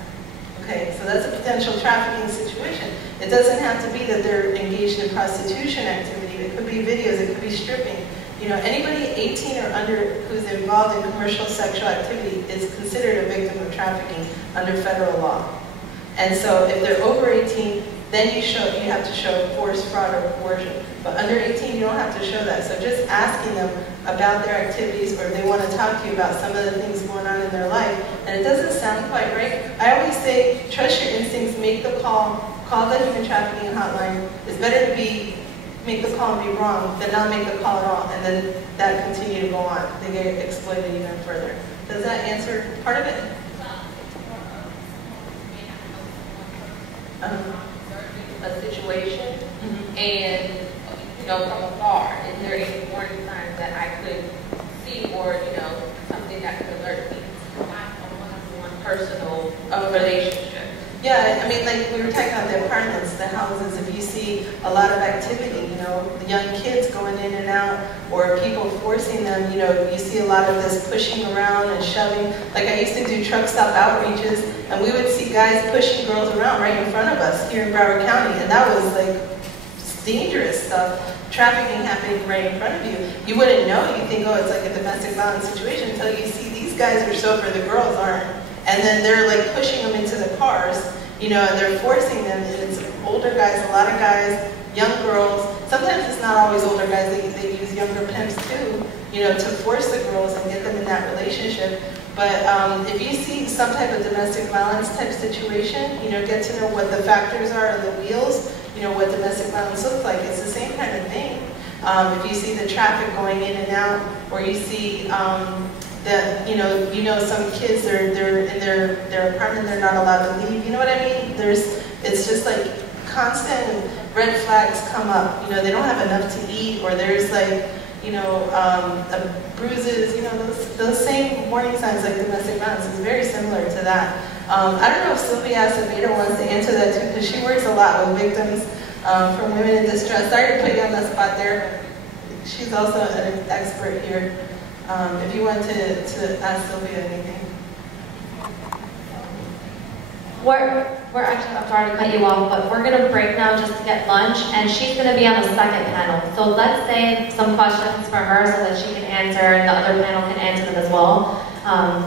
Okay, so that's a potential trafficking situation. It doesn't have to be that they're engaged in prostitution activity. It could be videos, it could be stripping. You know, anybody 18 or under who's involved in commercial sexual activity is considered a victim of trafficking under federal law. And so if they're over 18, then you have to show force, fraud, or coercion. But under 18, you don't have to show that. So just asking them about their activities, or if they want to talk to you about some of the things going on in their life, and it doesn't sound quite right, I always say, trust your instincts, make the call the human trafficking hotline. It's better to make the call and be wrong than not make the call at all, and then that continue to go on. They get exploited even further. Does that answer part of it? A situation, and from afar, is there any warning signs that I could see, or something that could alert me? Not a one-on-one personal relationship. Yeah, I mean, like we were talking about the apartments, the houses. If you see a lot of activity, the young kids going in and out, or people forcing them, you see a lot of this pushing around and shoving. Like I used to do truck stop outreaches, and we would see guys pushing girls around right in front of us here in Broward County, and that was like dangerous stuff. Trafficking happening right in front of you. You wouldn't know. You think, oh, it's like a domestic violence situation until you see these guys are sober, the girls aren't. And then they're like pushing them into the cars, and they're forcing them. And it's older guys, a lot of guys, young girls. Sometimes it's not always older guys. They use younger pimps too, to force the girls and get them in that relationship. But if you see some type of domestic violence type situation, get to know what the factors are and the wheels, what domestic violence looks like. It's the same kind of thing. If you see the traffic going in and out, or you see that some kids they're in their apartment, they're not allowed to leave. You know what I mean? It's just like constant red flags come up. They don't have enough to eat, or there's like bruises. Those same warning signs like domestic violence is very similar to that. I don't know if Sylvia Acevedo wants to answer that too, because she works a lot with victims from women in distress. Sorry to put you on the spot there. She's also an expert here. If you want to ask Sylvia anything. We're actually, I'm sorry to cut you off, but we're going to break now just to get lunch, and she's going to be on the second panel. So let's save some questions for her so that she can answer, and the other panel can answer them as well.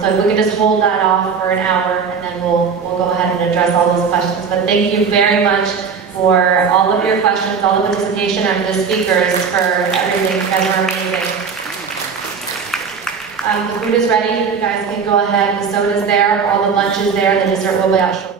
So if we could just hold that off for an hour, and then we'll go ahead and address all those questions. But thank you very much for all of your questions, all the participation, and for the speakers for everything. You guys are amazing. The food is ready. You guys can go ahead. The soda's there. All the lunch is there. The dessert will be out shortly.